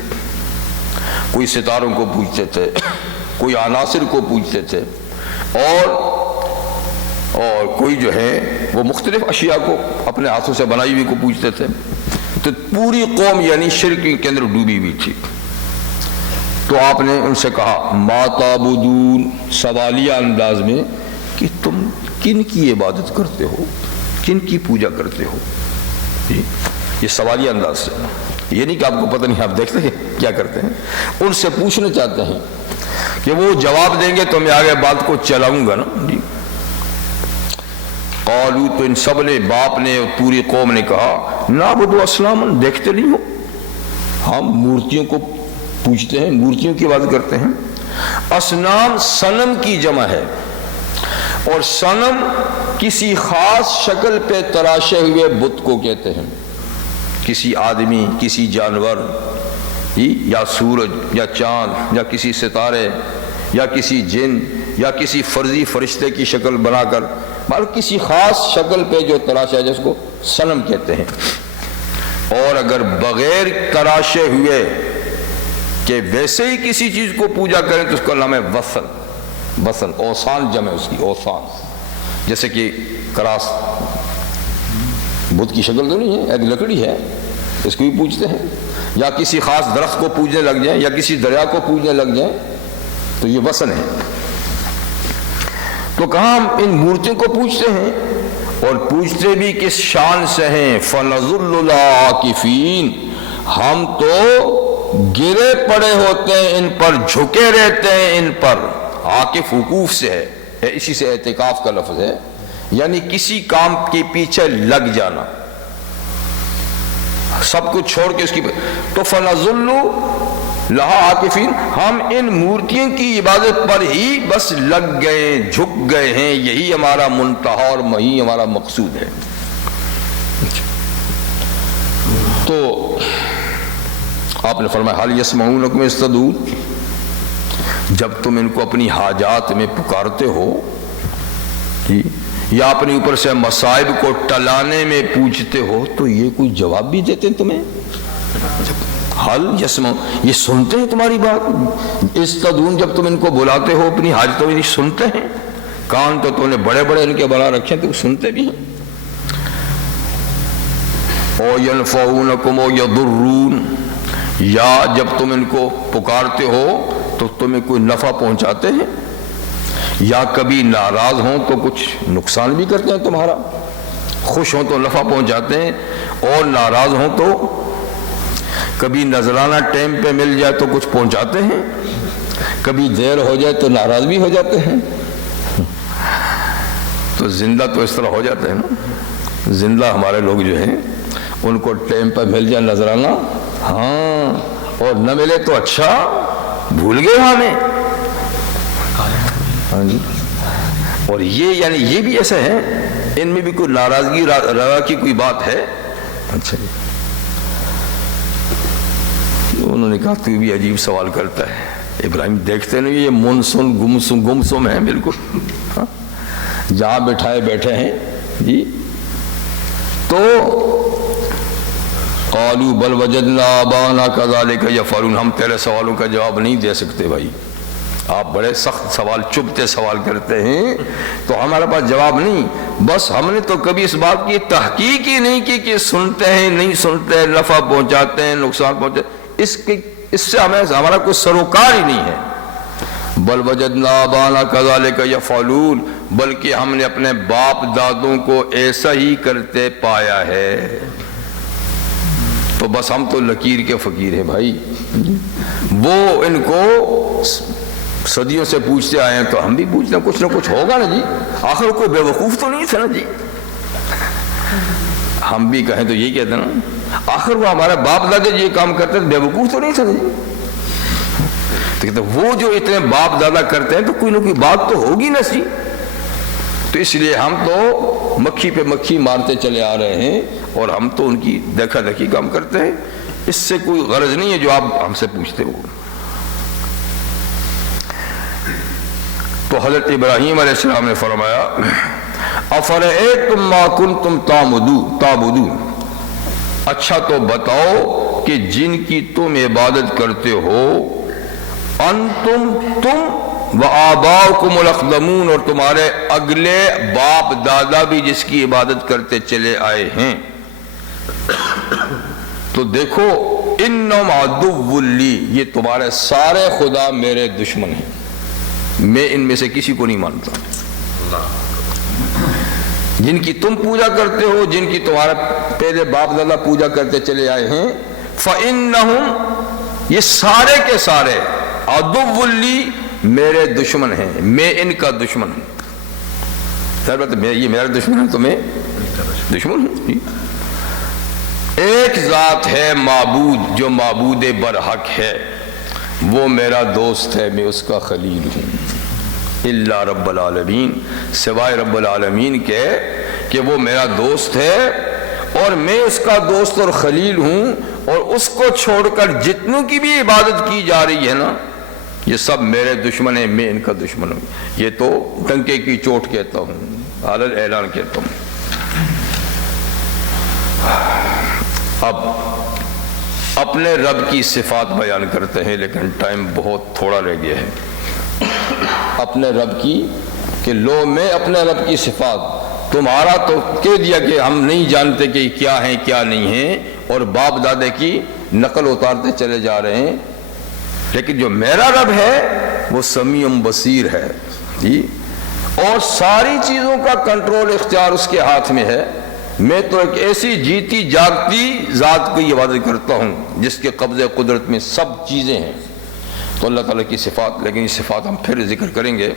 کوئی ستاروں کو پوجتے تھے، کوئی عناصر کو پوجتے تھے، اور کوئی جو ہے وہ مختلف اشیاء کو اپنے ہاتھوں سے بنائی ہوئی کو پوجتے تھے۔ تو پوری قوم یعنی شرک کے اندر ڈوبی ہوئی تھی۔ تو آپ نے ان سے کہا ما تعبدون، سوالیہ انداز میں، کہ تم کن کی عبادت کرتے ہو، کن کی پوجا کرتے ہو، یہ سوالیہ انداز سے، یہ نہیں کہ آپ کو پتہ نہیں، آپ دیکھتے ہیں کیا کرتے ہیں، ان سے پوچھنا چاہتے ہیں کہ وہ جواب دیں گے تو میں آگے بات کو چلاؤں گا نا جی۔ قالو، تو ان سب نے، باپ نے اور پوری قوم نے کہا نعبد اصناما، دیکھتے نہیں ہو ہم مورتیوں کو پوچھتے ہیں، مورتیوں کی بات کرتے ہیں۔ اصنام صنم کی جمع ہے، اور صنم کسی خاص شکل پہ تراشے ہوئے بت کو کہتے ہیں، کسی آدمی، کسی جانور، یا سورج یا چاند یا کسی ستارے یا کسی جن یا کسی فرضی فرشتے کی شکل بنا کر، مطلب کسی خاص شکل پہ جو تراشا ہے جس کو صنم کہتے ہیں۔ اور اگر بغیر تراشے ہوئے کہ ویسے ہی کسی چیز کو پوجا کریں تو اس کا نام ہے وثن، وثن، اوثان جمع اس کی، اوثان، جیسے کہ کراس بت کی شکل تو نہیں ہے، ایک لکڑی ہے، اس کو بھی پوجتے ہیں، یا کسی خاص درخت کو پوجنے لگ جائیں یا کسی دریا کو پوجنے لگ جائیں تو یہ وثن ہے۔ تو کہاں ہم ان مورتیوں کو پوجتے ہیں، اور پوجتے بھی کس شان سے ہیں، فَنَظُلُّ الْعَاكِفِينَ، ہم تو گرے پڑے ہوتے ہیں ان پر، جھکے رہتے ہیں ان پر۔ عاکف وقوف سے ہے، اسی سے اعتکاف کا لفظ ہے، یعنی کسی کام کے پیچھے لگ جانا، سب کچھ چھوڑ کے اس کی، تو فَنَظُلُّ لَهَا عَاكِفِينَ، ہم ان مورتیوں کی عبادت پر ہی بس لگ گئے، جھک گئے ہیں، یہی ہمارا منتہا اور یہی ہمارا مقصود ہے۔ تو آپ نے فرمایا حَلْ يَسْمَعُونَكُمْ إِذْ تَدْعُونَ، جب تم ان کو اپنی حاجات میں پکارتے ہو یا اپنے اوپر سے مصائب کو ٹلانے میں پوچھتے ہو، تو یہ کوئی جواب بھی دیتے ہیں تمہیں؟ حل یسمع، یہ سنتے ہیں تمہاری بات؟ استدون، جب تم ان کو بلاتے ہو اپنی حاجتوں میں، سنتے ہیں؟ کان تو تم نے بڑے بڑے ان کے بنا رکھے ہیں، تو سنتے بھی ہیں۔ او ینفعونکم او یضرون، یا جب تم ان کو پکارتے ہو تو تمہیں کوئی نفع پہنچاتے ہیں، یا کبھی ناراض ہوں تو کچھ نقصان بھی کرتے ہیں تمہارا، خوش ہوں تو نفع پہنچاتے ہیں، اور ناراض ہوں تو کبھی نذرانہ ٹائم پہ مل جائے تو کچھ پہنچاتے ہیں، کبھی دیر ہو جائے تو ناراض بھی ہو جاتے ہیں۔ تو زندہ تو اس طرح ہو جاتے ہیں نا، زندہ ہمارے لوگ جو ہیں ان کو ٹائم پہ مل جائے نذرانہ، ہاں، اور نہ ملے تو اچھا بھول گئے ہمیں، ہاں جی۔ اور یہ یعنی یہ بھی ایسے ہیں، ان میں بھی کوئی ناراضگی رضا کی کوئی بات ہے؟ اچھا جی۔ انہوں نے کہا تو بھی عجیب سوال کرتا ہے ابراہیم، دیکھتے نہیں یہ منسن گمسم ہیں بالکل، ہاں؟ جہاں بٹھائے بیٹھے ہیں جی۔ تو قالوا بل وجدنا آباءنا كذلك يفعلون، ہم تیرے سوالوں کا جواب نہیں دے سکتے بھائی، آپ بڑے سخت سوال، چبھتے سوال کرتے ہیں، تو ہمارے پاس جواب نہیں۔ بس ہم نے تو کبھی اس بات کی تحقیق ہی نہیں کی کہ سنتے ہیں نہیں سنتے، نفع پہنچاتے ہیں نقصان پہنچاتے، اس سے ہمارا کوئی سروکار ہی نہیں ہے۔ بل وجدنا آباءنا كذلك يفعلون، بلکہ ہم نے اپنے باپ دادوں کو ایسا ہی کرتے پایا ہے، تو بس ہم تو لکیر کے فقیر ہیں بھائی۔ وہ ان کو صدیوں سے پوچھتے آئے ہیں تو ہم بھی پوچھتے ہیں، کچھ نہ کچھ ہوگا نا جی، آخر کوئی بے وقوف تو نہیں تھا نا جی. ہم بھی کہیں تو یہی کہتے ہیں نا، آخر وہ ہمارے باپ دادے یہ کام کرتے تھے، بے وقوف تو نہیں تھا نا جی. تو کہتے ہیں وہ جو اتنے باپ دادا کرتے ہیں تو کوئی نہ کوئی بات تو ہوگی نا سی. تو اس لیے ہم تو مکھی پہ مکھی مارتے چلے آ رہے ہیں اور ہم تو ان کی دیکھا دیکھی کام کرتے ہیں. اس سے کوئی غرض نہیں ہے جو آپ ہم سے پوچھتے ہو. تو حضرت ابراہیم علیہ السلام نے فرمایا افرأیتم ما کنتم تعبدون، اچھا تو بتاؤ کہ جن کی تم عبادت کرتے ہو، انتم تم و آباؤکم الاقدمون، اور تمہارے اگلے باپ دادا بھی جس کی عبادت کرتے چلے آئے ہیں. تو دیکھو انہم عدو لی، یہ تمہارے سارے خدا میرے دشمن ہیں، میں ان میں سے کسی کو نہیں مانتا. جن کی تم پوجا کرتے ہو، جن کی تمہارا پہلے باپ دادا پوجا کرتے چلے آئے ہیں، فَإِنَّهُمْ، یہ سارے کے سارے عدو لی میرے دشمن ہیں، میں ان کا دشمن ہوں. یہ میرا دشمن ہے تو میں دشمن ہوں. ایک ذات ہے معبود جو معبود برحق ہے، وہ میرا دوست ہے، میں اس کا خلیل ہوں. الا رب العالمین، سوائے رب العالمین کے کہ وہ میرا دوست ہے اور میں اس کا دوست اور خلیل ہوں. اور اس کو چھوڑ کر جتنوں کی بھی عبادت کی جا رہی ہے نا، یہ سب میرے دشمن ہیں، میں ان کا دشمن ہوں. یہ تو ٹنکے کی چوٹ کہتا ہوں، عالل اعلان کہتا ہوں. اب اپنے رب کی صفات بیان کرتے ہیں، لیکن ٹائم بہت تھوڑا رہ گیا ہے. اپنے رب کی کہ لو میں اپنے رب کی صفات، تمہارا تو کہہ دیا کہ ہم نہیں جانتے کہ کیا ہیں کیا نہیں ہیں، اور باپ دادے کی نقل اتارتے چلے جا رہے ہیں. لیکن جو میرا رب ہے وہ سمیع بصیر ہے جی، اور ساری چیزوں کا کنٹرول اختیار اس کے ہاتھ میں ہے. میں تو ایک ایسی جیتی جاگتی ذات کی عبادت کرتا ہوں جس کے قبضے قدرت میں سب چیزیں ہیں. تو اللہ تعالیٰ کی صفات، لیکن یہ صفات ہم پھر ذکر کریں گے.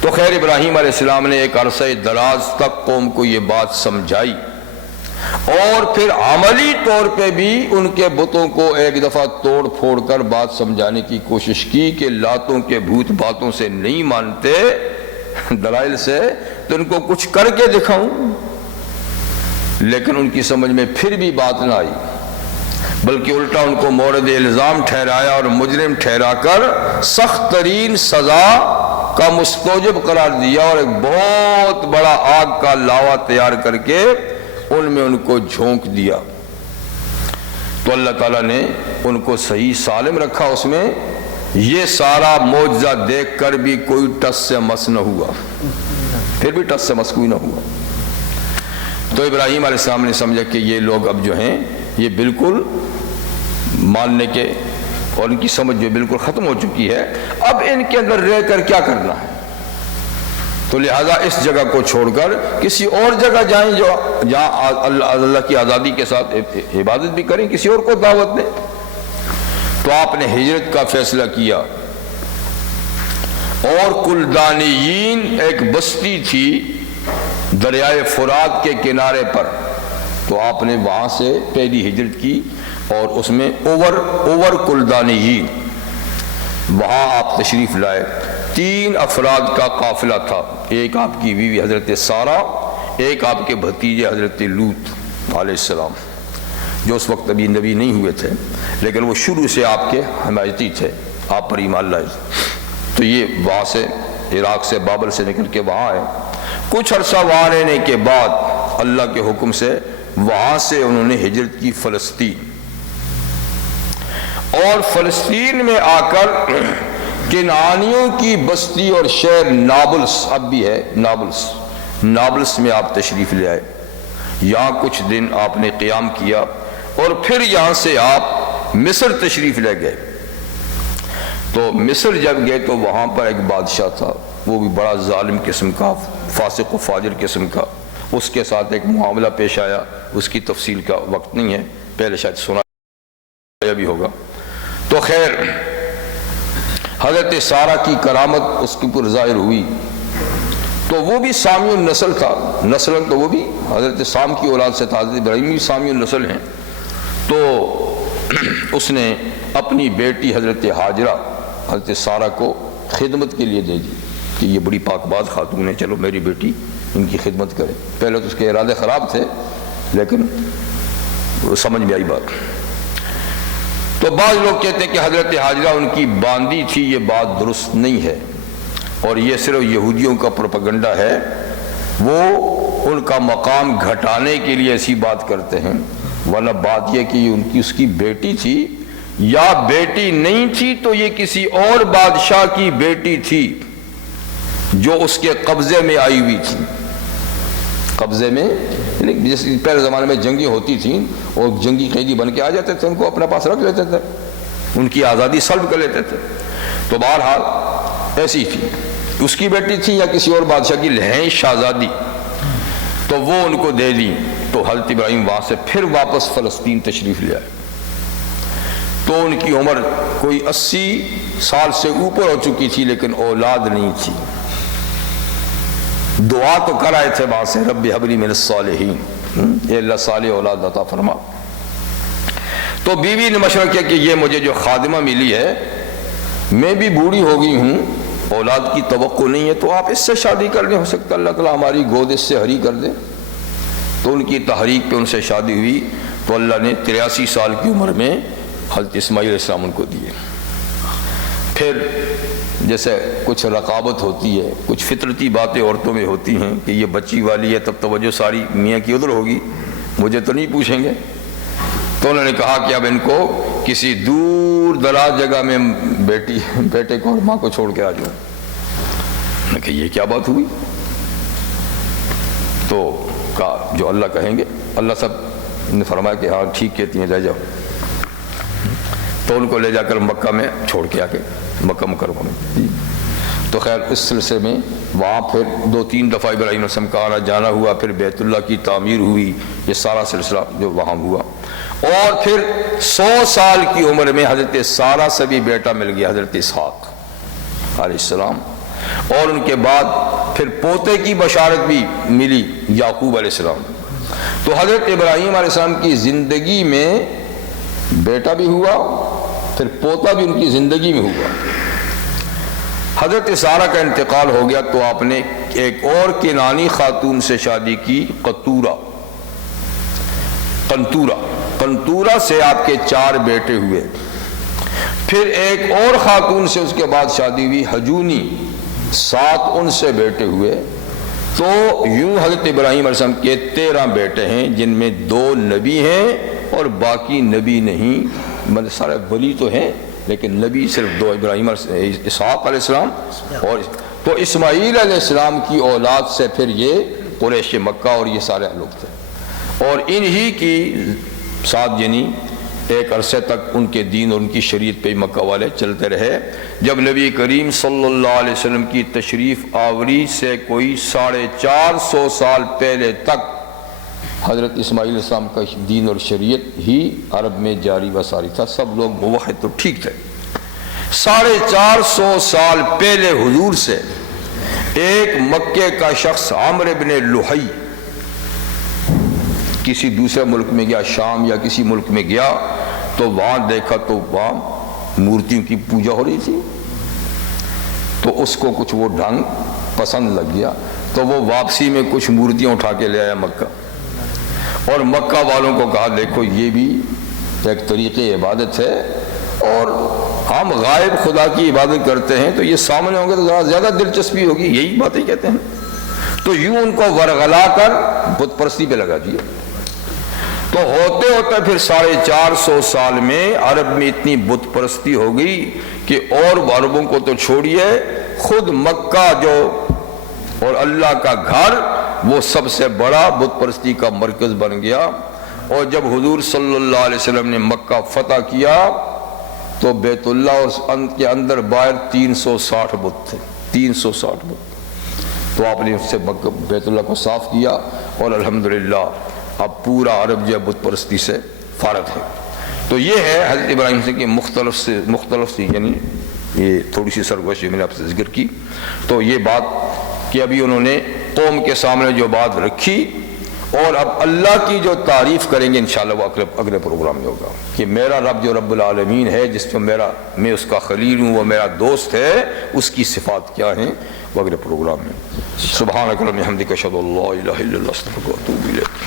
تو خیر ابراہیم علیہ السلام نے ایک عرصہ دراز تک قوم کو یہ بات سمجھائی، اور پھر عملی طور پہ بھی ان کے بتوں کو ایک دفعہ توڑ پھوڑ کر بات سمجھانے کی کوشش کی کہ لاتوں کے بھوت باتوں سے نہیں مانتے، دلائل سے، تو ان کو کچھ کر کے دکھاؤں. لیکن ان کی سمجھ میں پھر بھی بات نہ آئی، بلکہ الٹا ان کو مورد الزام ٹھہرایا اور مجرم ٹھہرا کر سخت ترین سزا کا مستوجب قرار دیا، اور ایک بہت بڑا آگ کا لاوا تیار کر کے ان میں ان کو جھونک دیا. تو اللہ تعالیٰ نے ان کو صحیح سالم رکھا. اس میں یہ سارا معجزہ دیکھ کر بھی کوئی ٹس سے مس نہ ہوا، پھر بھی ٹس سے مس کوئی نہ ہوا. تو ابراہیم علیہ السلام نے سمجھا کہ یہ لوگ اب جو ہیں یہ بالکل ماننے کے، اور ان کی سمجھ جو بالکل ختم ہو چکی ہے، اب ان کے اندر رہ کر کیا کرنا ہے. تو لہذا اس جگہ کو چھوڑ کر کسی اور جگہ جائیں جہاں اللہ کی آزادی کے ساتھ عبادت بھی کریں، کسی اور کو دعوت دیں. تو آپ نے ہجرت کا فیصلہ کیا. اور کلدانیین ایک بستی تھی دریائے فرات کے کنارے پر، تو آپ نے وہاں سے پہلی ہجرت کی، اور اس میں اوور کلدانیین وہاں آپ تشریف لائے. 3 افراد کا قافلہ تھا، ایک آپ کی بیوی حضرت سارہ، ایک آپ کے بھتیجے حضرت لوط علیہ السلام، جو اس وقت ابھی نبی نہیں ہوئے تھے، لیکن وہ شروع سے آپ کے حمایتی تھے، آپ پر ایمان لائے. تو یہ وہاں سے عراق سے بابل سے نکل کے وہاں آئے. کچھ عرصہ وہاں رہنے کے بعد اللہ کے حکم سے وہاں سے انہوں نے ہجرت کی فلسطین، اور فلسطین میں آ کر کنعانیوں کی بستی اور شہر نابلس، اب بھی ہے نابلس میں آپ تشریف لے آئے. یہاں کچھ دن آپ نے قیام کیا، اور پھر یہاں سے آپ مصر تشریف لے گئے. تو مصر جب گئے تو وہاں پر ایک بادشاہ تھا، وہ بھی بڑا ظالم قسم کا، فاسق و فاجر قسم کا. اس کے ساتھ ایک معاملہ پیش آیا، اس کی تفصیل کا وقت نہیں ہے، پہلے شاید سنا بھی ہوگا. تو خیر حضرت سارہ کی کرامت اس کے اوپر ظاہر ہوئی تو وہ بھی سامی النسل تھا، نسل تو وہ بھی حضرت سام کی اولاد سے تھا، حضرت ابراہیم بھی سامی النسل ہیں، تو اس نے اپنی بیٹی حضرت ہاجرہ حضرت سارہ کو خدمت کے لیے دے دی کہ یہ بڑی پاک باز خاتون ہے، چلو میری بیٹی ان کی خدمت کرے۔ پہلے تو اس کے ارادے خراب تھے لیکن سمجھ میں آئی بات۔ تو بعض لوگ کہتے ہیں کہ حضرت ہاجرہ ان کی باندی تھی، یہ بات درست نہیں ہے اور یہ صرف یہودیوں کا پروپیگنڈا ہے، وہ ان کا مقام گھٹانے کے لیے ایسی بات کرتے ہیں، ورنہ بات یہ کہ یہ اس کی بیٹی تھی، یا بیٹی نہیں تھی تو یہ کسی اور بادشاہ کی بیٹی تھی جو اس کے قبضے میں آئی ہوئی تھی۔ قبضے میں جیسے پہلے زمانے میں جنگیں ہوتی تھیں اور جنگی قیدی بن کے آ جاتے تھے، ان کو اپنے پاس رکھ لیتے تھے، ان کی آزادی سلب کر لیتے تھے، تو بہرحال ایسی تھی، اس کی بیٹی تھی یا کسی اور بادشاہ کی لہیں شہزادی، تو وہ ان کو دے دی۔ تو حضرت ابراہیم وہاں سے پھر واپس فلسطین تشریف لے آئے، تو ان کی عمر کوئی 80 سال سے اوپر ہو چکی تھی لیکن اولاد نہیں تھی۔ دعا تو کر آئے تھے وہاں سے، رب ہب لی من الصالحین، اے اللہ صالح اولاد عطا فرما۔ تو بیوی نے مشورہ کیا کہ یہ مجھے جو خادمہ ملی ہے، میں بھی بوڑھی ہو گئی ہوں، اولاد کی توقع نہیں ہے، تو آپ اس سے شادی کر لیں، ہو سکتا اللہ تعالیٰ ہماری گود اس سے ہری کر دے۔ تو ان کی تحریک پہ ان سے شادی ہوئی، تو اللہ نے 83 سال کی عمر میں حضرت اسماعیل علیہ السلام ان کو دیے۔ پھر جیسے کچھ رقابت ہوتی ہے، کچھ فطرتی باتیں عورتوں میں ہوتی ہیں کہ یہ بچی والی ہے، تب توجہ ساری میاں کی ادھر ہوگی، مجھے تو نہیں پوچھیں گے۔ تو انہوں نے کہا کہ اب ان کو کسی دور دراز جگہ میں بیٹے کو اور ماں کو چھوڑ کے آ جاؤں۔ میں نے کہا یہ کیا بات ہوئی؟ تو کہا جو اللہ کہیں گے۔ اللہ سب نے فرمایا کہ ہاں ٹھیک کہتی ہیں، لے جاؤ۔ تو ان کو لے جا کر مکہ میں چھوڑ کے آ کے مکہ مکرمہ میں۔ تو خیر اس سلسلے میں وہاں پھر 2-3 دفعہ ابراہیم علیہ السلام کا آنا جانا ہوا، پھر بیت اللہ کی تعمیر ہوئی، یہ سارا سلسلہ جو وہاں ہوا۔ اور پھر 100 سال کی عمر میں حضرت سارہ سے بھی بیٹا مل گیا، حضرت اسحاق علیہ السلام، اور ان کے بعد پھر پوتے کی بشارت بھی ملی، یعقوب علیہ السلام۔ تو حضرت ابراہیم علیہ السلام کی زندگی میں بیٹا بھی ہوا، پھر پوتا بھی ان کی زندگی میں ہوا۔ حضرت سارہ کا انتقال ہو گیا تو آپ نے ایک اور کنانی خاتون سے شادی کی، قنطورہ سے آپ کے 4 بیٹے ہوئے۔ پھر ایک اور خاتون سے اس کے بعد شادی ہوئی، حجونی، 7 ان سے بیٹے ہوئے۔ تو یوں حضرت ابراہیم علیہ السلام کے 13 بیٹے ہیں، جن میں 2 نبی ہیں اور باقی نبی نہیں، مطلب سارے ولی تو ہیں لیکن نبی صرف 2، ابراہیم اسحاق علیہ السلام اور تو اسماعیل علیہ السلام کی اولاد سے پھر یہ قریش مکہ اور یہ سارے لوگ تھے، اور انہی کی ساتھ یعنی ایک عرصے تک ان کے دین اور ان کی شریعت پہ مکہ والے چلتے رہے۔ جب نبی کریم صلی اللہ علیہ وسلم کی تشریف آوری سے کوئی 450 سال پہلے تک حضرت اسماعیل علیہ السلام کا دین اور شریعت ہی عرب میں جاری و ساری تھا، سب لوگ موحد تو ٹھیک تھے۔ 450 سال پہلے حضور سے ایک مکے کا شخص عمرو بن لحی کسی دوسرے ملک میں گیا، شام یا کسی ملک میں گیا، تو وہاں دیکھا تو وہاں مورتیوں کی پوجا ہو رہی تھی، تو اس کو کچھ وہ ڈھنگ پسند لگ گیا، تو وہ واپسی میں کچھ مورتیاں اٹھا کے لے آیا مکہ، اور مکہ والوں کو کہا دیکھو یہ بھی ایک طریقے عبادت ہے، اور ہم غائب خدا کی عبادت کرتے ہیں، تو یہ سامنے ہوں گے تو ذرا زیادہ دلچسپی ہوگی، یہی باتیں کہتے ہیں۔ تو یوں ان کو ورغلا کر بت پرستی پہ لگا دیا۔ تو ہوتے ہوتے پھر 450 سال میں عرب میں اتنی بت پرستی ہو گئی کہ اور عربوں کو تو چھوڑیے، خود مکہ جو اور اللہ کا گھر وہ سب سے بڑا بت پرستی کا مرکز بن گیا۔ اور جب حضور صلی اللہ علیہ وسلم نے مکہ فتح کیا تو بیت اللہ اور کے اندر باہر 360 بت تھے، 360 بت۔ تو آپ نے اس سے بیت اللہ کو صاف کیا، اور الحمدللہ اب پورا عرب جو بت پرستی سے فارغ ہے۔ تو یہ ہے حضرت ابراہیم سے کہ مختلف سی یعنی یہ تھوڑی سی سرگوشی میں نے آپ سے ذکر کی. تو یہ بات کہ ابھی انہوں نے قوم کے سامنے جو بات رکھی، اور اب اللہ کی جو تعریف کریں گے انشاءاللہ وہ اگلے پروگرام میں ہوگا کہ میرا رب جو رب العالمین ہے، جس میں میں اس کا خلیل ہوں، وہ میرا دوست ہے، اس کی صفات کیا ہیں، وہ اگلے پروگرام میں. سبحانک اللہم وبحمدک اشہد ان لا الہ الا انت استغفرک واتوب الیک.